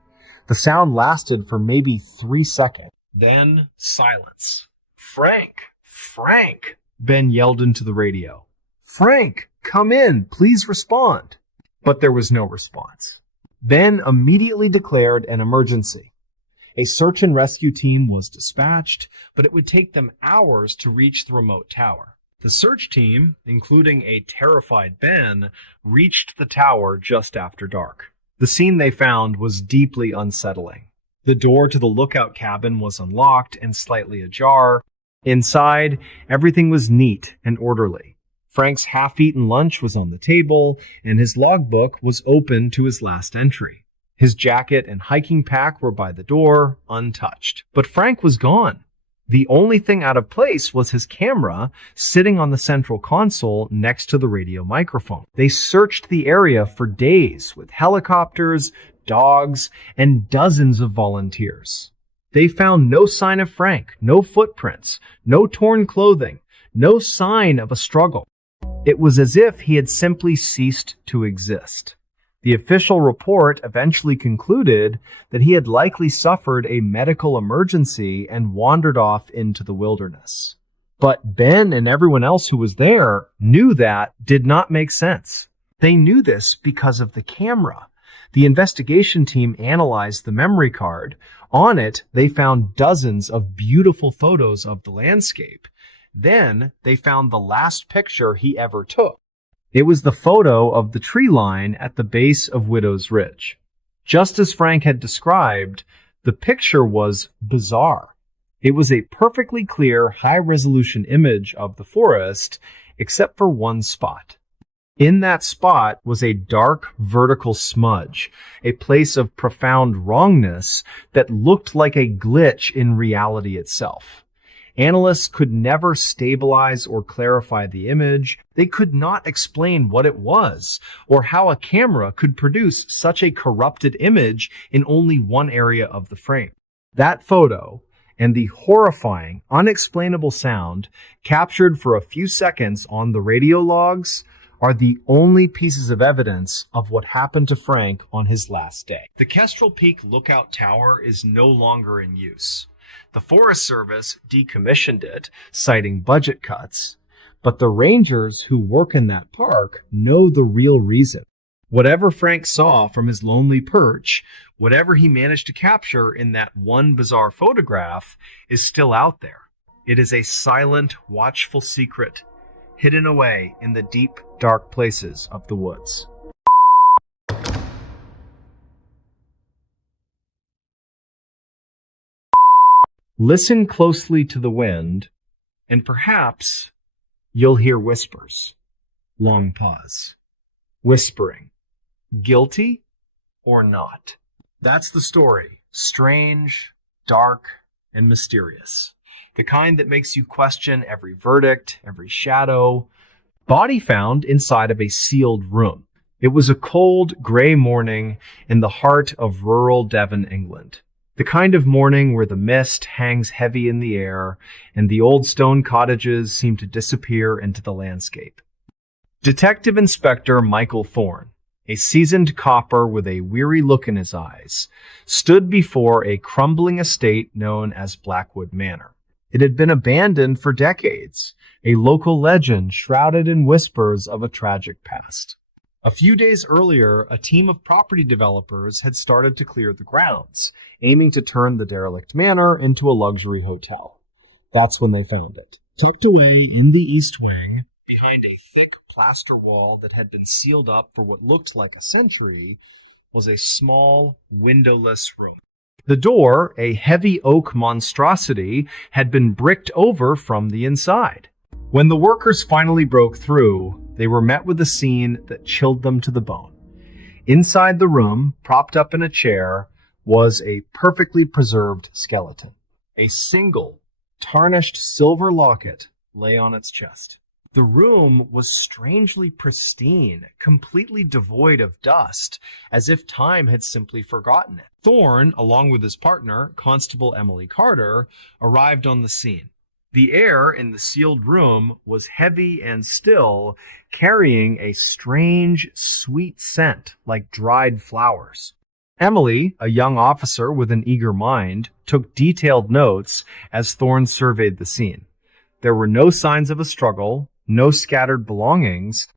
The sound lasted for maybe 3 seconds. Then silence. Frank! Frank! Ben yelled into the radio. Frank, come in, please respond. But there was no response. Ben immediately declared an emergency. A search and rescue team was dispatched, but it would take them hours to reach the remote tower. The search team, including a terrified Ben, reached the tower just after dark. The scene they found was deeply unsettling. The door to the lookout cabin was unlocked and slightly ajar. Inside, everything was neat and orderly. Frank's half-eaten lunch was on the table, and his logbook was open to his last entry. His jacket and hiking pack were by the door, untouched. But Frank was gone. The only thing out of place was his camera, sitting on the central console next to the radio microphone. They searched the area for days with helicopters, dogs, and dozens of volunteers. They found no sign of Frank, no footprints, no torn clothing, no sign of a struggle. It was as if he had simply ceased to exist. The official report eventually concluded that he had likely suffered a medical emergency and wandered off into the wilderness. But Ben and everyone else who was there knew that did not make sense. They knew this because of the camera. The investigation team analyzed the memory card. On it, they found dozens of beautiful photos of the landscape. Then they found the last picture he ever took. It was the photo of the tree line at the base of Widow's Ridge. Just as Frank had described, the picture was bizarre. It was a perfectly clear, high-resolution image of the forest, except for one spot. In that spot was a dark, vertical smudge, a place of profound wrongness that looked like a glitch in reality itself. Analysts could never stabilize or clarify the image. They could not explain what it was, or how a camera could produce such a corrupted image in only one area of the frame. That photo, and the horrifying, unexplainable sound captured for a few seconds on the radio logs, are the only pieces of evidence of what happened to Frank on his last day. The Kestrel Peak Lookout Tower is no longer in use. The Forest Service decommissioned it, citing budget cuts, but the rangers who work in that park know the real reason. Whatever Frank saw from his lonely perch, whatever he managed to capture in that one bizarre photograph, is still out there. It is a silent, watchful secret, hidden away in the deep, dark places of the woods. Listen closely to the wind, and perhaps you'll hear whispers. Long pause. Whispering. Guilty or not? That's the story. Strange, dark, and mysterious. The kind that makes you question every verdict, every shadow. Body found inside of a sealed room. It was a cold, gray morning in the heart of rural Devon, England. The kind of morning where the mist hangs heavy in the air and the old stone cottages seem to disappear into the landscape. Detective Inspector Michael Thorne, a seasoned copper with a weary look in his eyes, stood before a crumbling estate known as Blackwood Manor. It had been abandoned for decades, a local legend shrouded in whispers of a tragic past. A few days earlier, a team of property developers had started to clear the grounds, aiming to turn the derelict manor into a luxury hotel. That's when they found it. Tucked away in the east wing, behind a thick plaster wall that had been sealed up for what looked like a century, was a small, windowless room. The door, a heavy oak monstrosity, had been bricked over from the inside. When the workers finally broke through, they were met with a scene that chilled them to the bone. Inside the room, propped up in a chair, was a perfectly preserved skeleton. A single, tarnished silver locket lay on its chest. The room was strangely pristine, completely devoid of dust, as if time had simply forgotten it. Thorne, along with his partner, Constable Emily Carter, arrived on the scene. The air in the sealed room was heavy and still, carrying a strange, sweet scent like dried flowers. Emily, a young officer with an eager mind, took detailed notes as Thorne surveyed the scene. There were no signs of a struggle, no scattered belongings,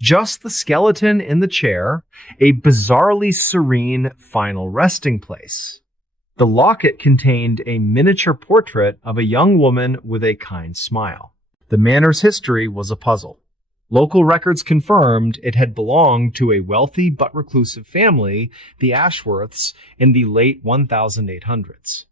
just the skeleton in the chair, a bizarrely serene final resting place. The locket contained a miniature portrait of a young woman with a kind smile. The manor's history was a puzzle. Local records confirmed it had belonged to a wealthy but reclusive family, the Ashworths, in the late 1800s.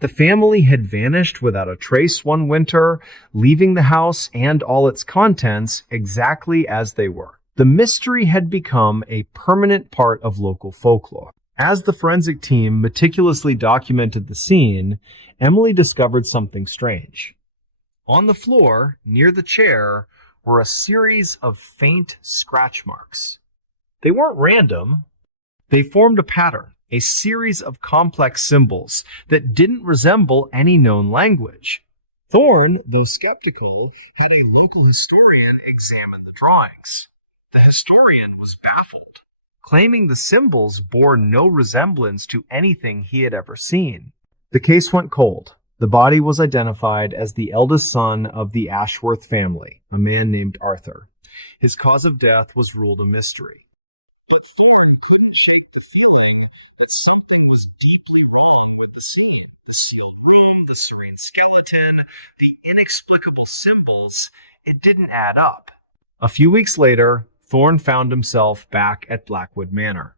The family had vanished without a trace one winter, leaving the house and all its contents exactly as they were. The mystery had become a permanent part of local folklore. As the forensic team meticulously documented the scene, Emily discovered something strange. On the floor, near the chair, were a series of faint scratch marks. They weren't random. They formed a pattern, a series of complex symbols that didn't resemble any known language. Thorne, though skeptical, had a local historian examine the drawings. The historian was baffled, claiming the symbols bore no resemblance to anything he had ever seen. The case went cold. The body was identified as the eldest son of the Ashworth family, a man named Arthur. His cause of death was ruled a mystery. But Thorne couldn't shake the feeling that something was deeply wrong with the scene. The sealed room, the serene skeleton, the inexplicable symbols, it didn't add up. A few weeks later, Thorne found himself back at Blackwood Manor.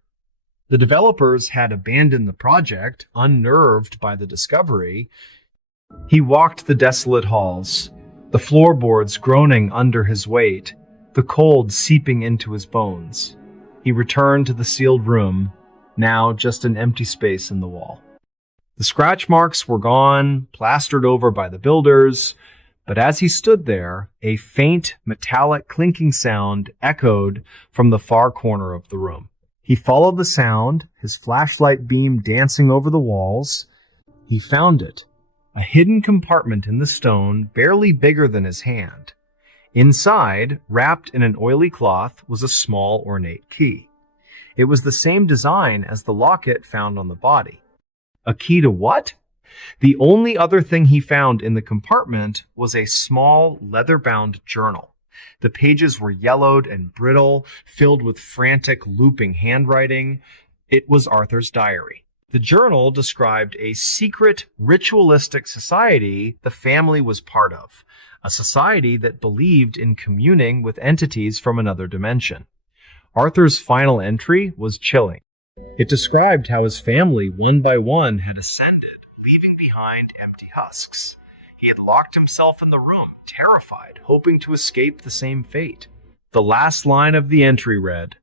The developers had abandoned the project, unnerved by the discovery. He walked the desolate halls, the floorboards groaning under his weight, the cold seeping into his bones. He returned to the sealed room, now just an empty space in the wall. The scratch marks were gone, plastered over by the builders, but as he stood there, a faint, metallic clinking sound echoed from the far corner of the room. He followed the sound, his flashlight beam dancing over the walls. He found it, a hidden compartment in the stone barely bigger than his hand. Inside, wrapped in an oily cloth, was a small, ornate key. It was the same design as the locket found on the body. A key to what? The only other thing he found in the compartment was a small, leather-bound journal. The pages were yellowed and brittle, filled with frantic, looping handwriting. It was Arthur's diary. The journal described a secret, ritualistic society the family was part of, a society that believed in communing with entities from another dimension. Arthur's final entry was chilling. It described how his family, one by one, had ascended, leaving behind empty husks. He had locked himself in the room, terrified, hoping to escape the same fate. The last line of the entry read,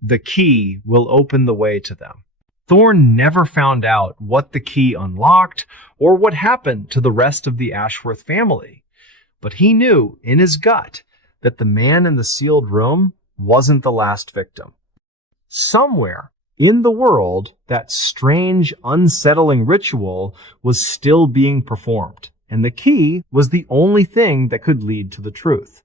"The key will open the way to them." Thorne never found out what the key unlocked or what happened to the rest of the Ashworth family. But he knew, in his gut, that the man in the sealed room wasn't the last victim. Somewhere in the world, that strange, unsettling ritual was still being performed, and the key was the only thing that could lead to the truth.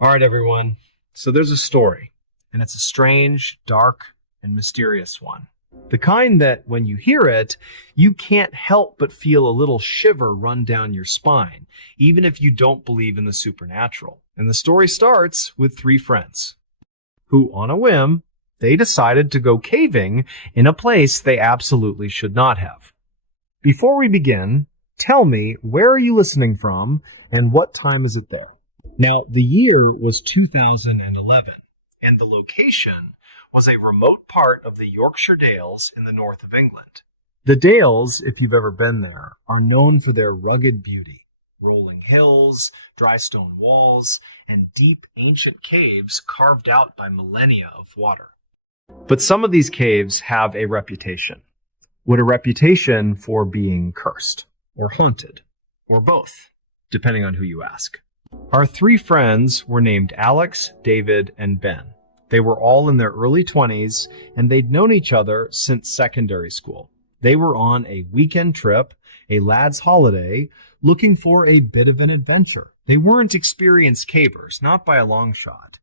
All right, everyone. So there's a story, and it's a strange, dark, and mysterious one. The kind that, when you hear it, you can't help but feel a little shiver run down your spine, even if you don't believe in the supernatural. And the story starts with three friends who, on a whim, they decided to go caving in a place they absolutely should not have. Before we begin, tell me, where are you listening from, and what time is it there? Now, the year was 2011, and the location was a remote part of the Yorkshire Dales in the north of England. The Dales, if you've ever been there, are known for their rugged beauty. Rolling hills, dry stone walls, and deep ancient caves carved out by millennia of water. But some of these caves have a reputation. With a reputation for being cursed, or haunted, or both, depending on who you ask. Our three friends were named Alex, David, and Ben. They were all in their early 20s, and they'd known each other since secondary school. They were on a weekend trip, a lad's holiday, looking for a bit of an adventure. They weren't experienced cavers, not by a long shot.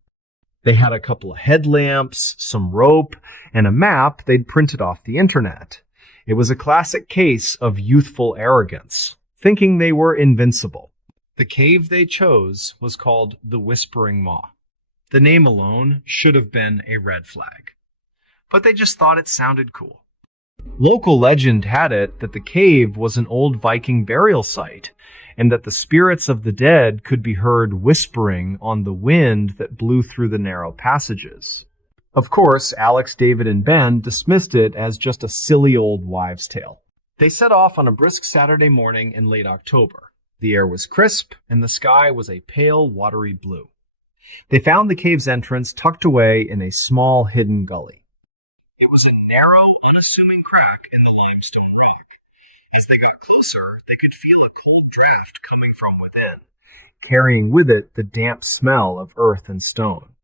They had a couple of headlamps, some rope, and a map they'd printed off the internet. It was a classic case of youthful arrogance, thinking they were invincible. The cave they chose was called the Whispering Maw. The name alone should have been a red flag, but they just thought it sounded cool. Local legend had it that the cave was an old Viking burial site, and that the spirits of the dead could be heard whispering on the wind that blew through the narrow passages. Of course, Alex, David, and Ben dismissed it as just a silly old wives' tale. They set off on a brisk Saturday morning in late October. The air was crisp, and the sky was a pale, watery blue. They found the cave's entrance tucked away in a small, hidden gully. It was a narrow, unassuming crack in the limestone rock. As they got closer, they could feel a cold draft coming from within, carrying with it the damp smell of earth and stone.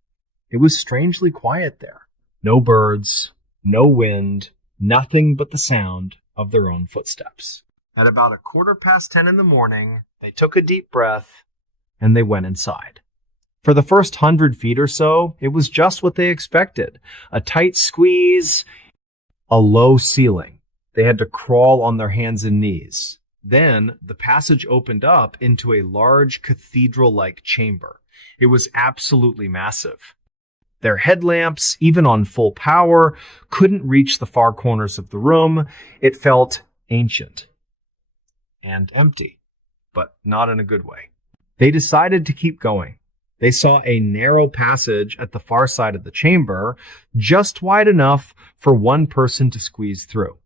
It was strangely quiet there. No birds, no wind, nothing but the sound of their own footsteps. At about 10:15 in the morning, they took a deep breath and they went inside. For the first 100 feet or so, it was just what they expected. A tight squeeze, a low ceiling. They had to crawl on their hands and knees. Then the passage opened up into a large cathedral-like chamber. It was absolutely massive. Their headlamps, even on full power, couldn't reach the far corners of the room. It felt ancient and empty, but not in a good way. They decided to keep going. They saw a narrow passage at the far side of the chamber, just wide enough for one person to squeeze through.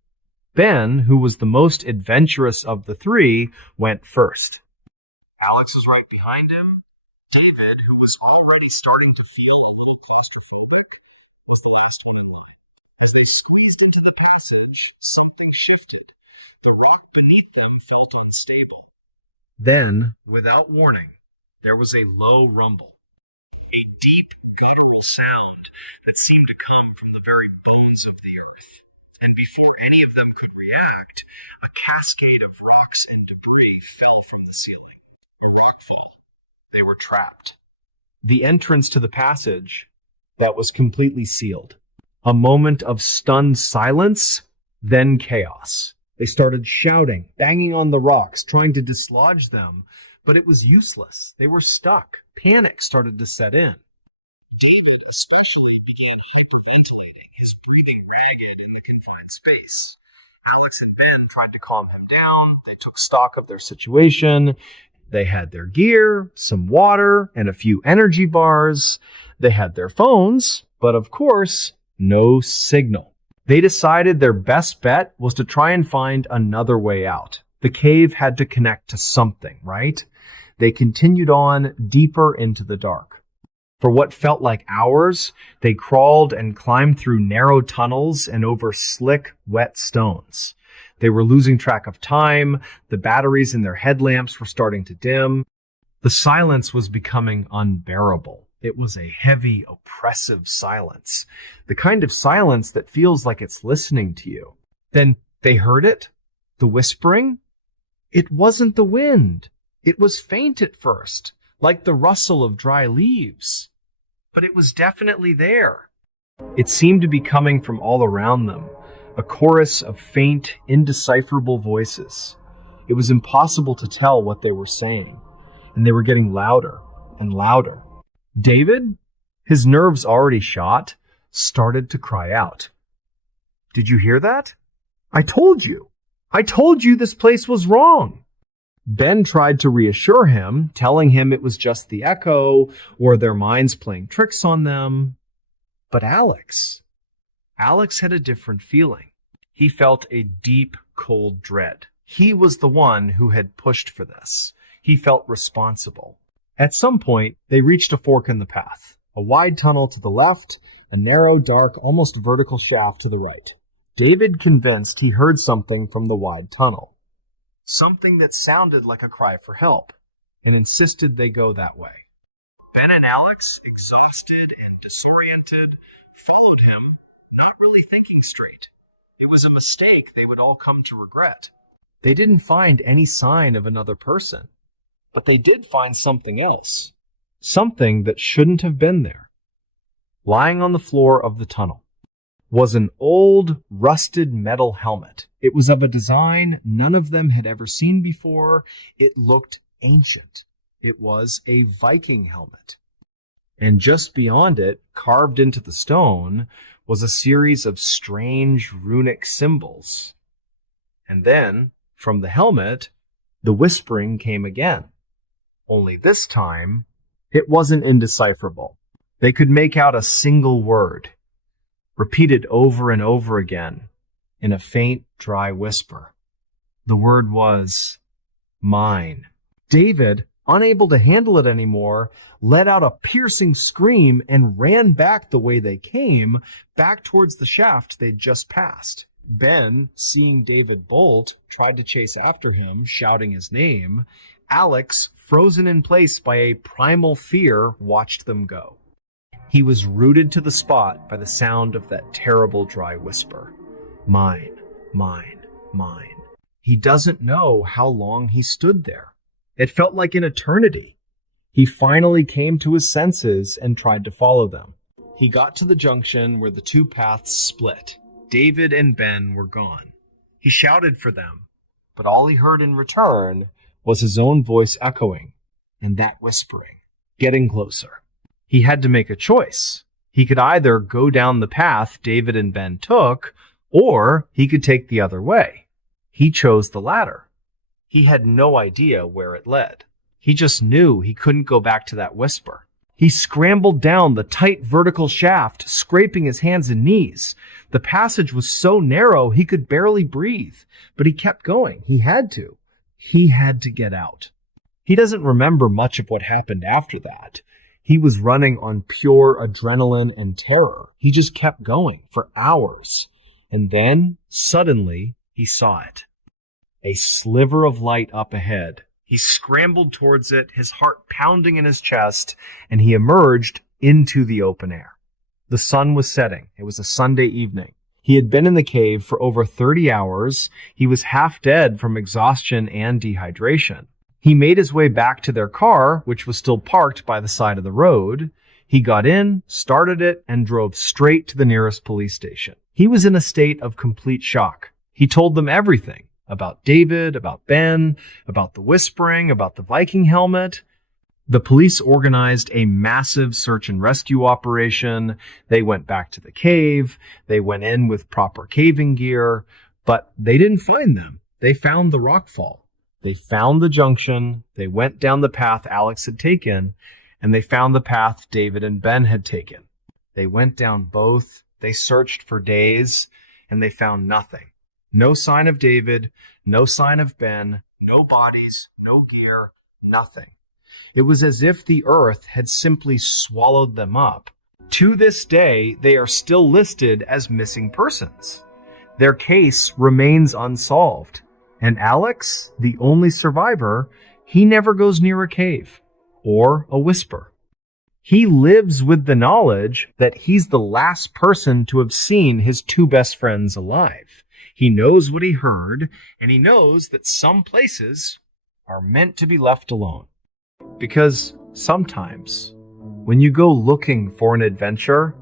Ben, who was the most adventurous of the three, went first. Alex was right behind him. David, who was already starting to feel a little claustrophobic, was the last one. As they squeezed into the passage, something shifted. The rock beneath them felt unstable. Then, without warning, there was a low rumble. A deep, guttural sound that seemed to come from the very bones of the earth. And before any of them could react, a cascade of rocks and debris fell from the ceiling. A rockfall. They were trapped. The entrance to the passage that was completely sealed. A moment of stunned silence, then chaos. They started shouting, banging on the rocks, trying to dislodge them, but it was useless. They were stuck. Panic started to set in. David especially began hyperventilating, his breathing ragged in the confined space. Alex and Ben tried to calm him down. They took stock of their situation. They had their gear, some water, and a few energy bars. They had their phones, but of course, no signal. They decided their best bet was to try and find another way out. The cave had to connect to something, right? They continued on deeper into the dark. For what felt like hours, they crawled and climbed through narrow tunnels and over slick, wet stones. They were losing track of time. The batteries in their headlamps were starting to dim. The silence was becoming unbearable. It was a heavy, oppressive silence. The kind of silence that feels like it's listening to you. Then they heard it. The whispering. It wasn't the wind. It was faint at first, like the rustle of dry leaves. But it was definitely there. It seemed to be coming from all around them, a chorus of faint, indecipherable voices. It was impossible to tell what they were saying, and they were getting louder and louder. David, his nerves already shot, started to cry out. Did you hear that? I told you. I told you this place was wrong. Ben tried to reassure him, telling him it was just the echo or their minds playing tricks on them. But Alex had a different feeling. He felt a deep, cold dread. He was the one who had pushed for this. He felt responsible. At some point, they reached a fork in the path. A wide tunnel to the left, a narrow, dark, almost vertical shaft to the right. David convinced he heard something from the wide tunnel. Something that sounded like a cry for help, and insisted they go that way. Ben and Alex, exhausted and disoriented, followed him, not really thinking straight. It was a mistake they would all come to regret. They didn't find any sign of another person, but they did find something else. Something that shouldn't have been there. Lying on the floor of the tunnel was an old, rusted metal helmet. It was of a design none of them had ever seen before. It looked ancient. It was a Viking helmet. And just beyond it, carved into the stone, was a series of strange runic symbols. And then, from the helmet, the whispering came again. Only this time, it wasn't indecipherable. They could make out a single word, repeated over and over again in a faint, dry whisper. The word was mine. David, unable to handle it anymore, let out a piercing scream and ran back the way they came, back towards the shaft they'd just passed. Ben, seeing David bolt, tried to chase after him, shouting his name. Alex, frozen in place by a primal fear, watched them go. He was rooted to the spot by the sound of that terrible dry whisper. Mine, mine, mine. He doesn't know how long he stood there. It felt like an eternity. He finally came to his senses and tried to follow them. He got to the junction where the two paths split. David and Ben were gone. He shouted for them, but all he heard in return was his own voice echoing, and that whispering, getting closer. He had to make a choice. He could either go down the path David and Ben took, or he could take the other way. He chose the latter. He had no idea where it led. He just knew he couldn't go back to that whisper. He scrambled down the tight vertical shaft, scraping his hands and knees. The passage was so narrow he could barely breathe, but he kept going. He had to. He had to get out. He doesn't remember much of what happened after that. He was running on pure adrenaline and terror. He just kept going for hours. And then, suddenly, he saw it. A sliver of light up ahead. He scrambled towards it, his heart pounding in his chest, and he emerged into the open air. The sun was setting. It was a Sunday evening. He had been in the cave for over 30 hours. He was half dead from exhaustion and dehydration. He made his way back to their car, which was still parked by the side of the road. He got in, started it, and drove straight to the nearest police station. He was in a state of complete shock. He told them everything. About David, about Ben, about the whispering, about the Viking helmet. The police organized a massive search and rescue operation. They went back to the cave. They went in with proper caving gear, but they didn't find them. They found the rockfall. They found the junction. They went down the path Alex had taken, and they found the path David and Ben had taken. They went down both. They searched for days, and they found nothing. No sign of David, no sign of Ben, no bodies, no gear, nothing. It was as if the earth had simply swallowed them up. To this day, they are still listed as missing persons. Their case remains unsolved. And Alex, the only survivor, he never goes near a cave or a whisper. He lives with the knowledge that he's the last person to have seen his two best friends alive. He knows what he heard, and he knows that some places are meant to be left alone. Because sometimes, when you go looking for an adventure,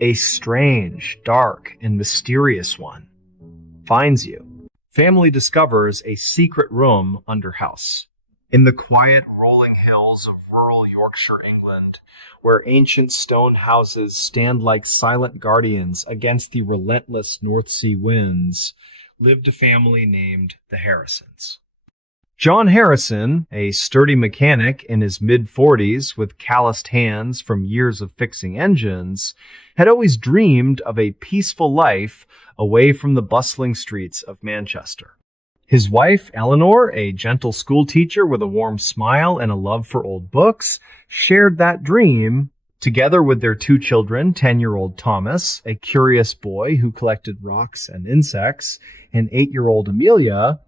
a strange, dark, and mysterious one finds you. Family discovers a secret room under house. In the quiet, rolling hills of rural Yorkshire, England, where ancient stone houses stand like silent guardians against the relentless North Sea winds, lived a family named the Harrisons. John Harrison, a sturdy mechanic in his mid-40s with calloused hands from years of fixing engines, had always dreamed of a peaceful life away from the bustling streets of Manchester. His wife, Eleanor, a gentle schoolteacher with a warm smile and a love for old books, shared that dream. Together with their two children, 10-year-old Thomas, a curious boy who collected rocks and insects, and 8-year-old Amelia,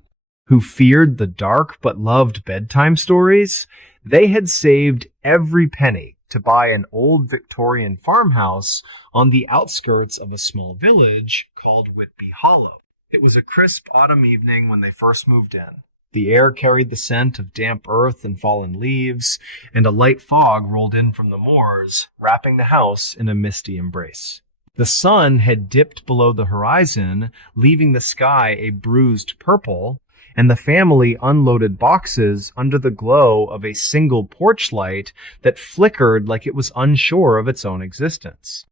who feared the dark but loved bedtime stories, they had saved every penny to buy an old Victorian farmhouse on the outskirts of a small village called Whitby Hollow. It was a crisp autumn evening when they first moved in. The air carried the scent of damp earth and fallen leaves, and a light fog rolled in from the moors, wrapping the house in a misty embrace. The sun had dipped below the horizon, leaving the sky a bruised purple, and the family unloaded boxes under the glow of a single porch light that flickered like it was unsure of its own existence.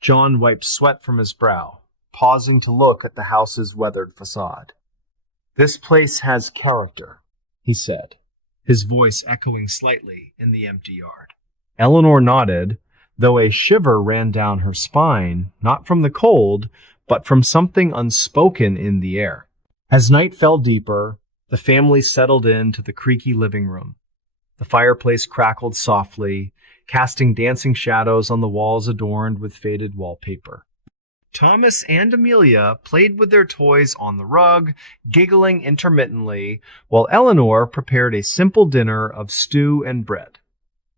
John wiped sweat from his brow, pausing to look at the house's weathered facade. "This place has character," he said, his voice echoing slightly in the empty yard. Eleanor nodded, though a shiver ran down her spine, not from the cold, but from something unspoken in the air. As night fell deeper, the family settled into the creaky living room. The fireplace crackled softly, casting dancing shadows on the walls adorned with faded wallpaper. Thomas and Amelia played with their toys on the rug, giggling intermittently, while Eleanor prepared a simple dinner of stew and bread.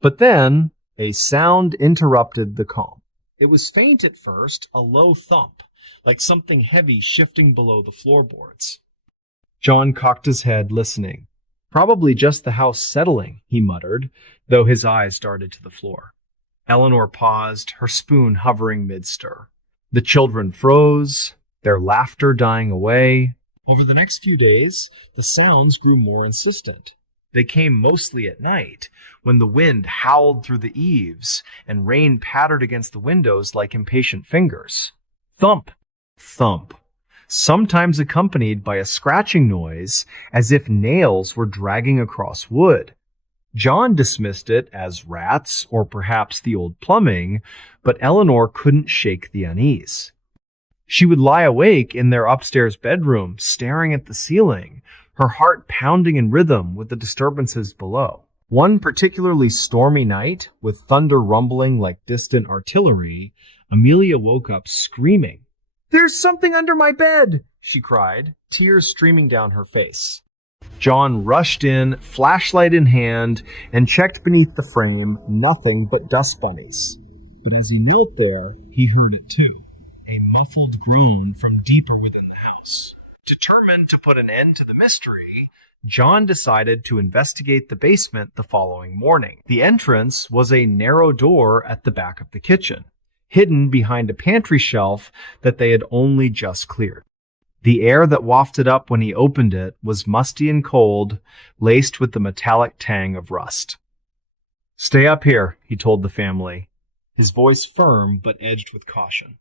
But then a sound interrupted the calm. It was faint at first, a low thump, like something heavy shifting below the floorboards. John cocked his head, listening. "Probably just the house settling," he muttered, though his eyes darted to the floor. Eleanor paused, her spoon hovering mid-stir. The children froze, their laughter dying away. Over the next few days, the sounds grew more insistent. They came mostly at night, when the wind howled through the eaves and rain pattered against the windows like impatient fingers. Thump, thump, sometimes accompanied by a scratching noise as if nails were dragging across wood. John dismissed it as rats or perhaps the old plumbing, but Eleanor couldn't shake the unease. She would lie awake in their upstairs bedroom, staring at the ceiling, her heart pounding in rhythm with the disturbances below. One particularly stormy night, with thunder rumbling like distant artillery, Amelia woke up screaming. "There's something under my bed!" she cried, tears streaming down her face. John rushed in, flashlight in hand, and checked beneath the frame, nothing but dust bunnies. But as he knelt there, he heard it too, a muffled groan from deeper within the house. Determined to put an end to the mystery, John decided to investigate the basement the following morning. The entrance was a narrow door at the back of the kitchen, hidden behind a pantry shelf that they had only just cleared. The air that wafted up when he opened it was musty and cold, laced with the metallic tang of rust. "Stay up here," he told the family, his voice firm but edged with caution.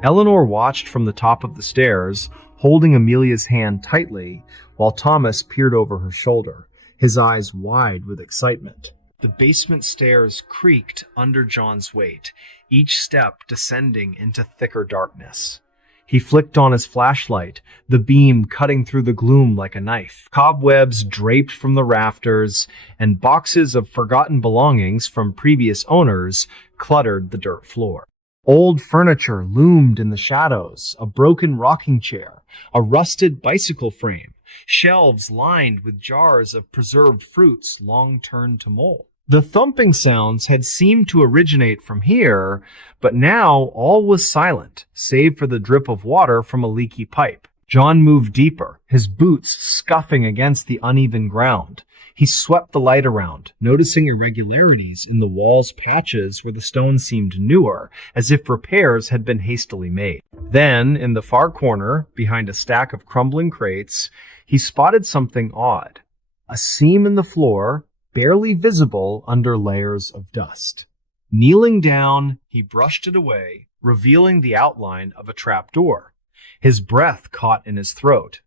Eleanor watched from the top of the stairs, holding Amelia's hand tightly, while Thomas peered over her shoulder, his eyes wide with excitement. The basement stairs creaked under John's weight, each step descending into thicker darkness. He flicked on his flashlight, the beam cutting through the gloom like a knife. Cobwebs draped from the rafters, and boxes of forgotten belongings from previous owners cluttered the dirt floor. Old furniture loomed in the shadows, a broken rocking chair, a rusted bicycle frame, shelves lined with jars of preserved fruits long turned to mold. The thumping sounds had seemed to originate from here, but now all was silent, save for the drip of water from a leaky pipe. John moved deeper, his boots scuffing against the uneven ground. He swept the light around, noticing irregularities in the wall's patches where the stone seemed newer, as if repairs had been hastily made. Then, in the far corner, behind a stack of crumbling crates, he spotted something odd. A seam in the floor, barely visible under layers of dust. Kneeling down, he brushed it away, revealing the outline of a trapdoor. His breath caught in his throat.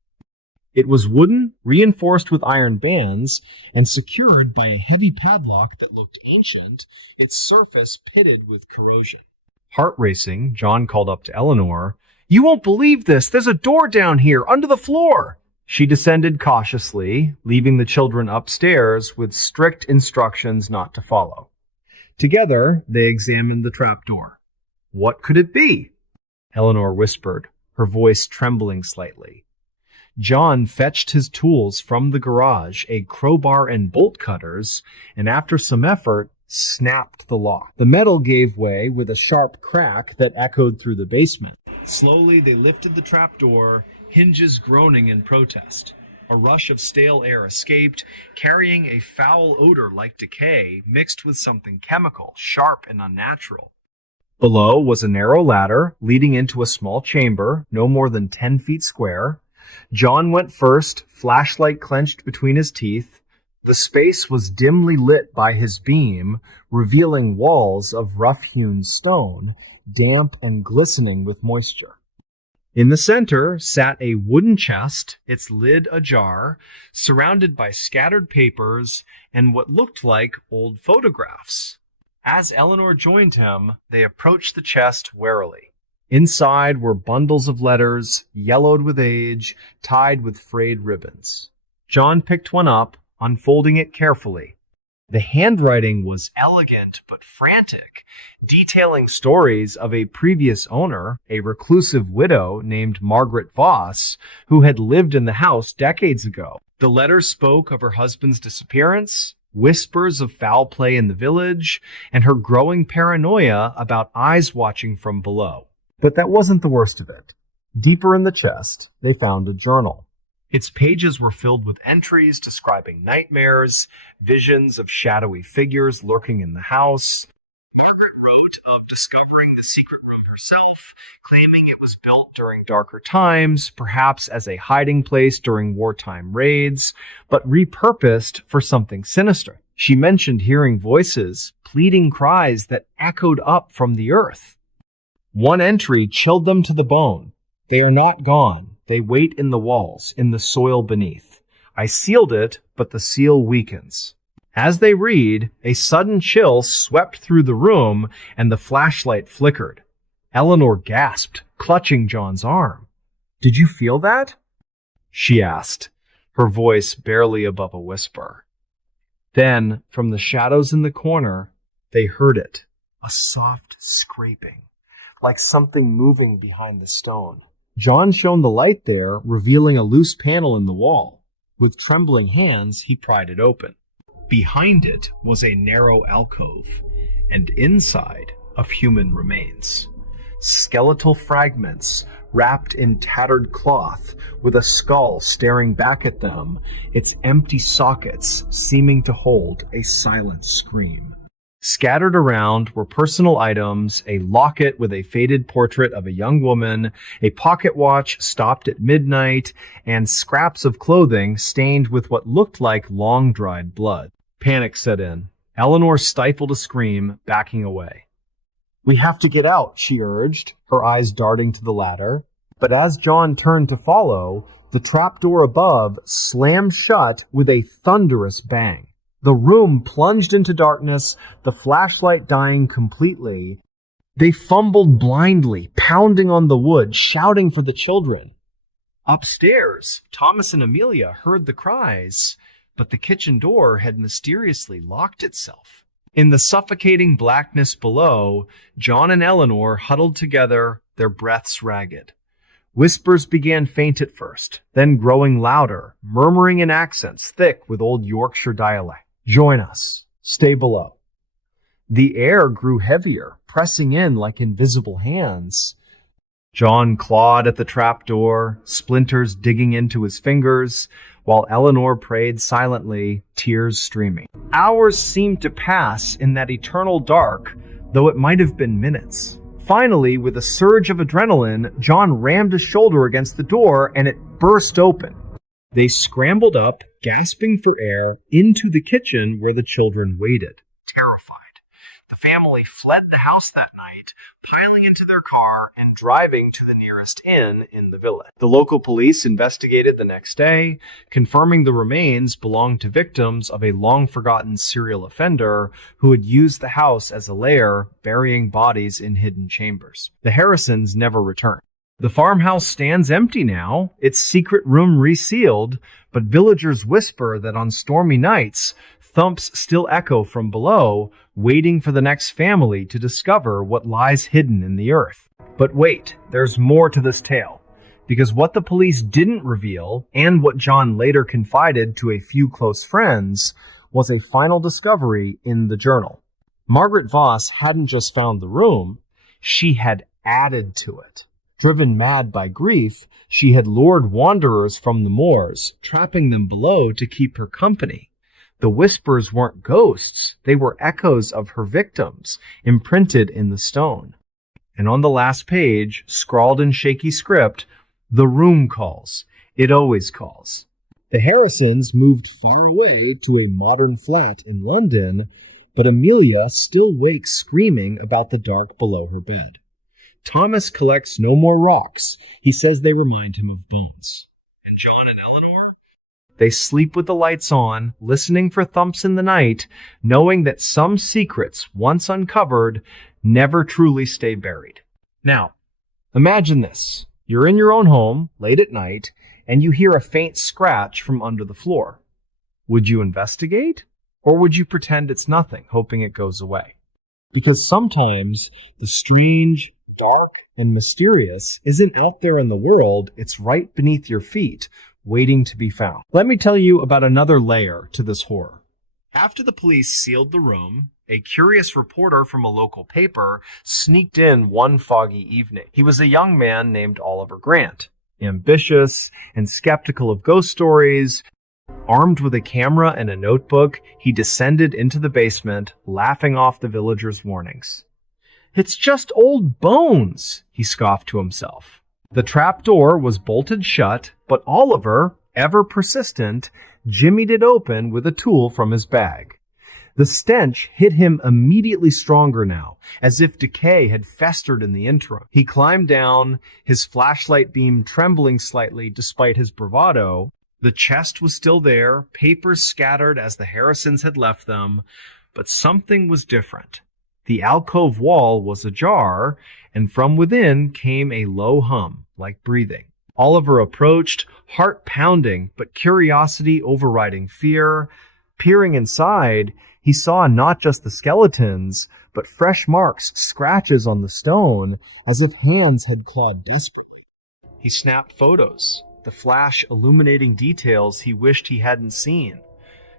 It was wooden, reinforced with iron bands, and secured by a heavy padlock that looked ancient, its surface pitted with corrosion. Heart racing, John called up to Eleanor. "You won't believe this! There's a door down here, under the floor!" She descended cautiously, leaving the children upstairs with strict instructions not to follow. Together, they examined the trapdoor. What could it be? Eleanor whispered, her voice trembling slightly. John fetched his tools from the garage, a crowbar and bolt cutters, and after some effort, snapped the lock. The metal gave way with a sharp crack that echoed through the basement. Slowly, they lifted the trapdoor, hinges groaning in protest. A rush of stale air escaped, carrying a foul odor like decay mixed with something chemical, sharp and unnatural. Below was a narrow ladder leading into a small chamber, no more than 10 feet square. John went first, flashlight clenched between his teeth. The space was dimly lit by his beam, revealing walls of rough-hewn stone, damp and glistening with moisture. In the center sat a wooden chest, its lid ajar, surrounded by scattered papers and what looked like old photographs. As Eleanor joined him, they approached the chest warily. Inside were bundles of letters, yellowed with age, tied with frayed ribbons. John picked one up, unfolding it carefully. The handwriting was elegant but frantic, detailing stories of a previous owner, a reclusive widow named Margaret Voss, who had lived in the house decades ago. The letter spoke of her husband's disappearance, whispers of foul play in the village, and her growing paranoia about eyes watching from below. But that wasn't the worst of it. Deeper in the chest, they found a journal. Its pages were filled with entries describing nightmares, visions of shadowy figures lurking in the house. Margaret wrote of discovering the secret room herself, claiming it was built during darker times, perhaps as a hiding place during wartime raids, but repurposed for something sinister. She mentioned hearing voices, pleading cries that echoed up from the earth. One entry chilled them to the bone. They are not gone. They wait in the walls, in the soil beneath. I sealed it, but the seal weakens. As they read, a sudden chill swept through the room, and the flashlight flickered. Eleanor gasped, clutching John's arm. "Did you feel that?" she asked, her voice barely above a whisper. Then, from the shadows in the corner, they heard it, a soft scraping, like something moving behind the stone. John shone the light there, revealing a loose panel in the wall. With trembling hands, he pried it open. Behind it was a narrow alcove, and inside, of human remains. Skeletal fragments, wrapped in tattered cloth, with a skull staring back at them, its empty sockets seeming to hold a silent scream. Scattered around were personal items, a locket with a faded portrait of a young woman, a pocket watch stopped at midnight, and scraps of clothing stained with what looked like long-dried blood. Panic set in. Eleanor stifled a scream, backing away. "We have to get out," she urged, her eyes darting to the ladder. But as John turned to follow, the trapdoor above slammed shut with a thunderous bang. The room plunged into darkness, the flashlight dying completely. They fumbled blindly, pounding on the wood, shouting for the children. Upstairs, Thomas and Amelia heard the cries, but the kitchen door had mysteriously locked itself. In the suffocating blackness below, John and Eleanor huddled together, their breaths ragged. Whispers began faint at first, then growing louder, murmuring in accents thick with old Yorkshire dialect. "Join us. Stay below." The air grew heavier, pressing in like invisible hands. John clawed at the trapdoor, splinters digging into his fingers, while Eleanor prayed silently, tears streaming. Hours seemed to pass in that eternal dark, though it might have been minutes. Finally, with a surge of adrenaline, John rammed a shoulder against the door and it burst open. They scrambled up, gasping for air, into the kitchen where the children waited. Terrified, the family fled the house that night, piling into their car and driving to the nearest inn in the village. The local police investigated the next day, confirming the remains belonged to victims of a long-forgotten serial offender who had used the house as a lair, burying bodies in hidden chambers. The Harrisons never returned. The farmhouse stands empty now, its secret room resealed, but villagers whisper that on stormy nights, thumps still echo from below, waiting for the next family to discover what lies hidden in the earth. But wait, there's more to this tale. Because what the police didn't reveal, and what John later confided to a few close friends, was a final discovery in the journal. Margaret Voss hadn't just found the room, she had added to it. Driven mad by grief, she had lured wanderers from the moors, trapping them below to keep her company. The whispers weren't ghosts, they were echoes of her victims, imprinted in the stone. And on the last page, scrawled in shaky script, the room calls. It always calls. The Harrisons moved far away to a modern flat in London, but Amelia still wakes screaming about the dark below her bed. Thomas collects no more rocks. He says they remind him of bones. And John and Eleanor? They sleep with the lights on, listening for thumps in the night, knowing that some secrets, once uncovered, never truly stay buried. Now, imagine this. You're in your own home, late at night, and you hear a faint scratch from under the floor. Would you investigate? Or would you pretend it's nothing, hoping it goes away? Because sometimes the strange, dark, and mysterious isn't out there in the world, it's right beneath your feet, waiting to be found. Let me tell you about another layer to this horror. After the police sealed the room, a curious reporter from a local paper sneaked in one foggy evening. He was a young man named Oliver Grant, ambitious and skeptical of ghost stories. Armed with a camera and a notebook, he descended into the basement, laughing off the villagers' warnings. "It's just old bones," he scoffed to himself. The trap door was bolted shut, but Oliver, ever persistent, jimmied it open with a tool from his bag. The stench hit him immediately stronger now, as if decay had festered in the interim. He climbed down, his flashlight beam trembling slightly despite his bravado. The chest was still there, papers scattered as the Harrisons had left them, but something was different. The alcove wall was ajar, and from within came a low hum, like breathing. Oliver approached, heart pounding, but curiosity overriding fear. Peering inside, he saw not just the skeletons, but fresh marks, scratches on the stone, as if hands had clawed desperately. He snapped photos, the flash illuminating details he wished he hadn't seen.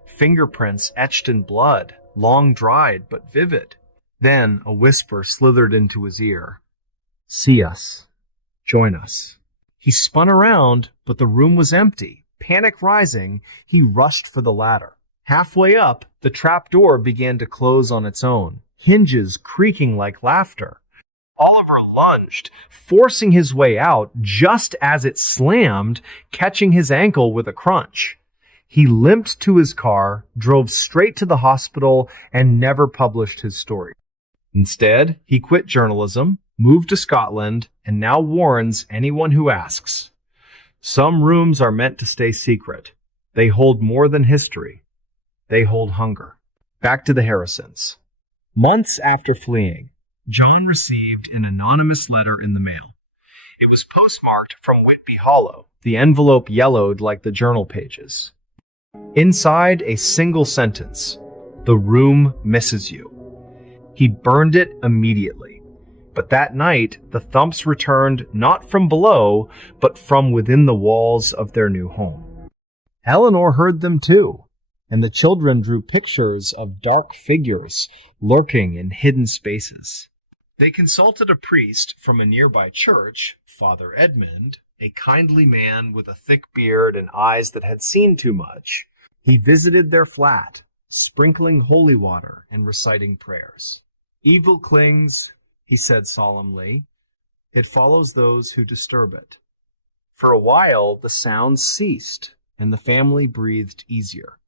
Fingerprints etched in blood, long dried but vivid. Then a whisper slithered into his ear. "See us. Join us." He spun around, but the room was empty. Panic rising, he rushed for the ladder. Halfway up, the trap door began to close on its own, hinges creaking like laughter. Oliver lunged, forcing his way out just as it slammed, catching his ankle with a crunch. He limped to his car, drove straight to the hospital, and never published his story. Instead, he quit journalism, moved to Scotland, and now warns anyone who asks. Some rooms are meant to stay secret. They hold more than history. They hold hunger. Back to the Harrisons. Months after fleeing, John received an anonymous letter in the mail. It was postmarked from Whitby Hollow, the envelope yellowed like the journal pages. Inside, a single sentence: "The room misses you." He burned it immediately. But that night, the thumps returned not from below, but from within the walls of their new home. Eleanor heard them too, and the children drew pictures of dark figures lurking in hidden spaces. They consulted a priest from a nearby church, Father Edmund, a kindly man with a thick beard and eyes that had seen too much. He visited their flat, sprinkling holy water and reciting prayers. "Evil clings," he said solemnly. "It follows those who disturb it." For a while, the sounds ceased, and the family breathed easier.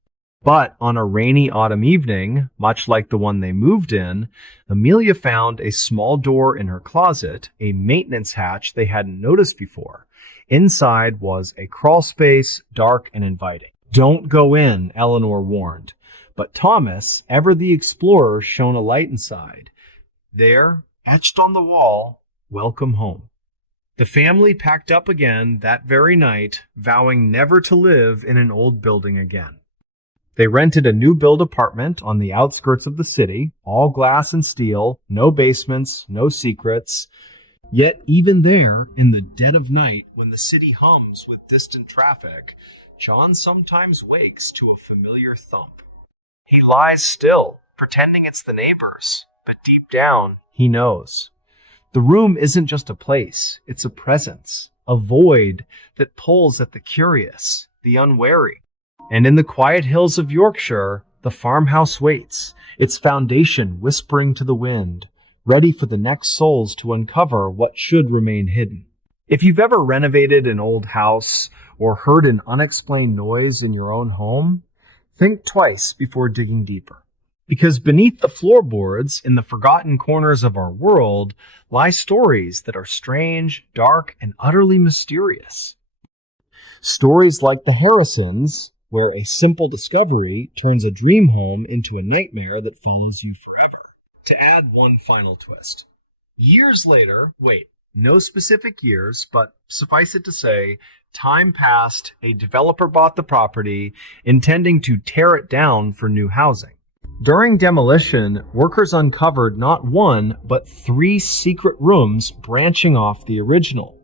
But on a rainy autumn evening, much like the one they moved in, Amelia found a small door in her closet, a maintenance hatch they hadn't noticed before. Inside was a crawl space, dark and inviting. "Don't go in," Eleanor warned. But Thomas, ever the explorer, shone a light inside. There, etched on the wall, "Welcome home." The family packed up again that very night, vowing never to live in an old building again. They rented a new build apartment on the outskirts of the city, all glass and steel, no basements, no secrets. Yet even there, in the dead of night, when the city hums with distant traffic, John sometimes wakes to a familiar thump. He lies still, pretending it's the neighbors, but deep down, he knows. The room isn't just a place, it's a presence, a void that pulls at the curious, the unwary. And in the quiet hills of Yorkshire, the farmhouse waits, its foundation whispering to the wind, ready for the next souls to uncover what should remain hidden. If you've ever renovated an old house or heard an unexplained noise in your own home, think twice before digging deeper. Because beneath the floorboards, in the forgotten corners of our world, lie stories that are strange, dark, and utterly mysterious. Stories like the Harrisons, where a simple discovery turns a dream home into a nightmare that follows you forever. To add one final twist. Years later, no specific years, but suffice it to say, time passed, a developer bought the property, intending to tear it down for new housing. During demolition, workers uncovered not one, but 3 secret rooms branching off the original.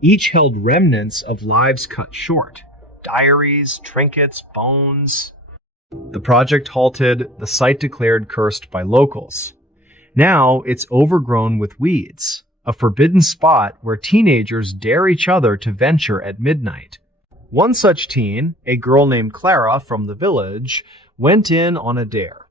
Each held remnants of lives cut short. Diaries, trinkets, bones. The project halted, the site declared cursed by locals. Now it's overgrown with weeds, a forbidden spot where teenagers dare each other to venture at midnight. One such teen, a girl named Clara from the village, went in on a dare.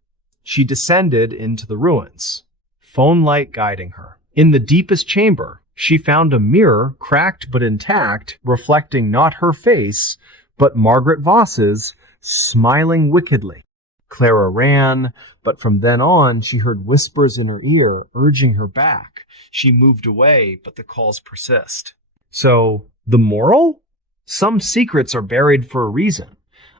She descended into the ruins, phone light guiding her. In the deepest chamber, she found a mirror, cracked but intact, reflecting not her face, but Margaret Voss's, smiling wickedly. Clara ran, but from then on she heard whispers in her ear, urging her back. She moved away, but the calls persist. So, the moral? Some secrets are buried for a reason.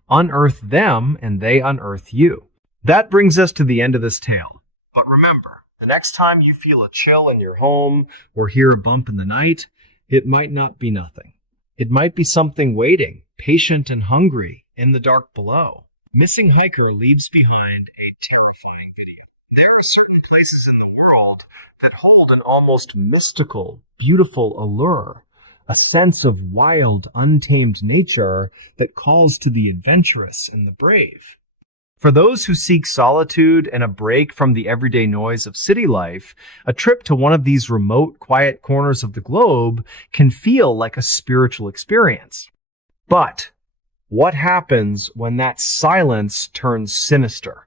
Unearth them, and they unearth you. That brings us to the end of this tale. But remember, the next time you feel a chill in your home or hear a bump in the night, it might not be nothing. It might be something waiting, patient and hungry, in the dark below. Missing Hiker leaves behind a terrifying video. There are certain places in the world that hold an almost mystical, beautiful allure, a sense of wild, untamed nature that calls to the adventurous and the brave. For those who seek solitude and a break from the everyday noise of city life, a trip to one of these remote, quiet corners of the globe can feel like a spiritual experience. But what happens when that silence turns sinister?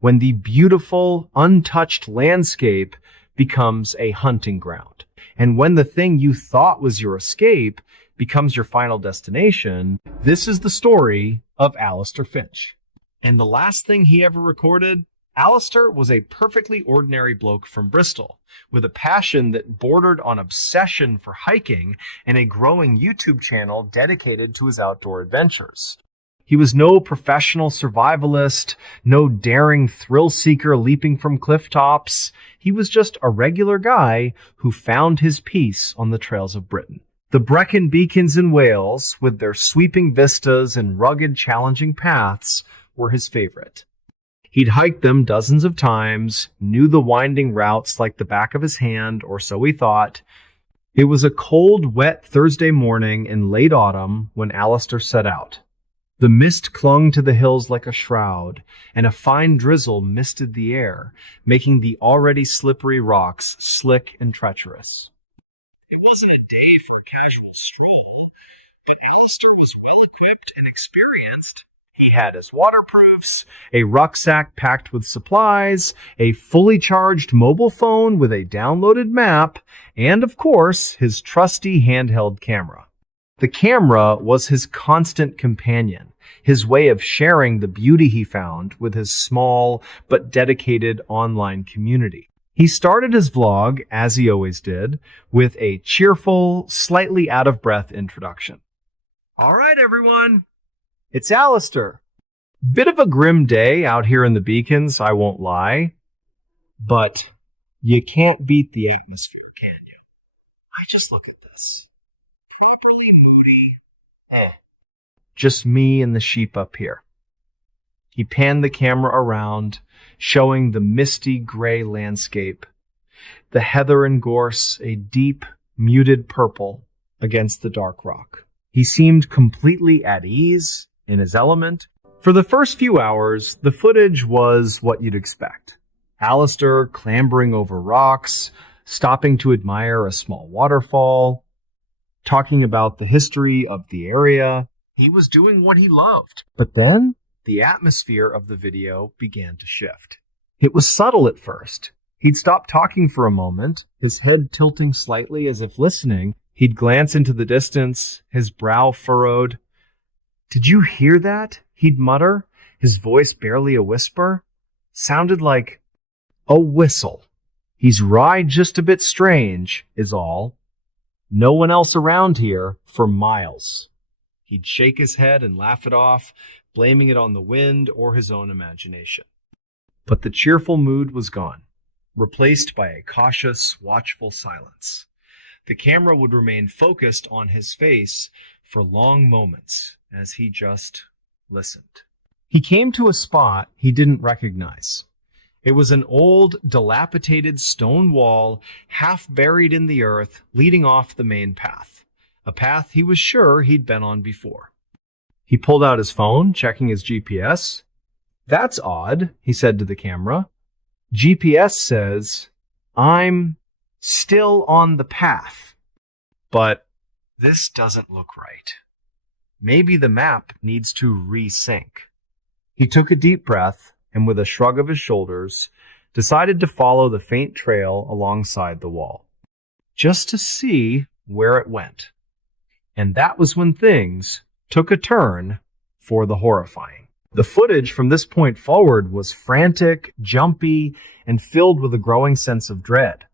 When the beautiful, untouched landscape becomes a hunting ground? And when the thing you thought was your escape becomes your final destination? This is the story of Alistair Finch. And the last thing he ever recorded, Alistair was a perfectly ordinary bloke from Bristol, with a passion that bordered on obsession for hiking and a growing YouTube channel dedicated to his outdoor adventures. He was no professional survivalist, no daring thrill seeker leaping from cliff tops. He was just a regular guy who found his peace on the trails of Britain. The Brecon Beacons in Wales, with their sweeping vistas and rugged, challenging paths, were his favorite. He'd hiked them dozens of times, knew the winding routes like the back of his hand, or so he thought. It was a cold, wet Thursday morning in late autumn when Alistair set out. The mist clung to the hills like a shroud, and a fine drizzle misted the air, making the already slippery rocks slick and treacherous. It wasn't a day for a casual stroll, but Alistair was well-equipped and experienced. He had his waterproofs, a rucksack packed with supplies, a fully charged mobile phone with a downloaded map, and, of course, his trusty handheld camera. The camera was his constant companion, his way of sharing the beauty he found with his small but dedicated online community. He started his vlog, as he always did, with a cheerful, slightly out-of-breath introduction. All right, everyone. It's Alistair. Bit of a grim day out here in the Beacons, I won't lie. But you can't beat the atmosphere, can you? I just look at this. this? Properly moody. Just me and the sheep up here. He panned the camera around, showing the misty gray landscape, the heather and gorse a deep, muted purple against the dark rock. He seemed completely at ease, in his element. For the first few hours, the footage was what you'd expect. Alistair clambering over rocks, stopping to admire a small waterfall, talking about the history of the area. He was doing what he loved. But then, the atmosphere of the video began to shift. It was subtle at first. He'd stop talking for a moment, his head tilting slightly as if listening. He'd glance into the distance, his brow furrowed. "Did you hear that?" he'd mutter, his voice barely a whisper. Sounded like a whistle. "He's right just a bit strange, is all. No one else around here for miles." He'd shake his head and laugh it off, blaming it on the wind or his own imagination. But the cheerful mood was gone, replaced by a cautious, watchful silence. The camera would remain focused on his face for long moments as he just listened. He came to a spot he didn't recognize. It was an old, dilapidated stone wall, half buried in the earth, leading off the main path, a path he was sure he'd been on before. He pulled out his phone, checking his GPS. "That's odd," he said to the camera. "GPS says I'm still on the path. But this doesn't look right. Maybe the map needs to resync." He took a deep breath and, with a shrug of his shoulders, decided to follow the faint trail alongside the wall, just to see where it went. And that was when things took a turn for the horrifying. The footage from this point forward was frantic, jumpy, and filled with a growing sense of dread.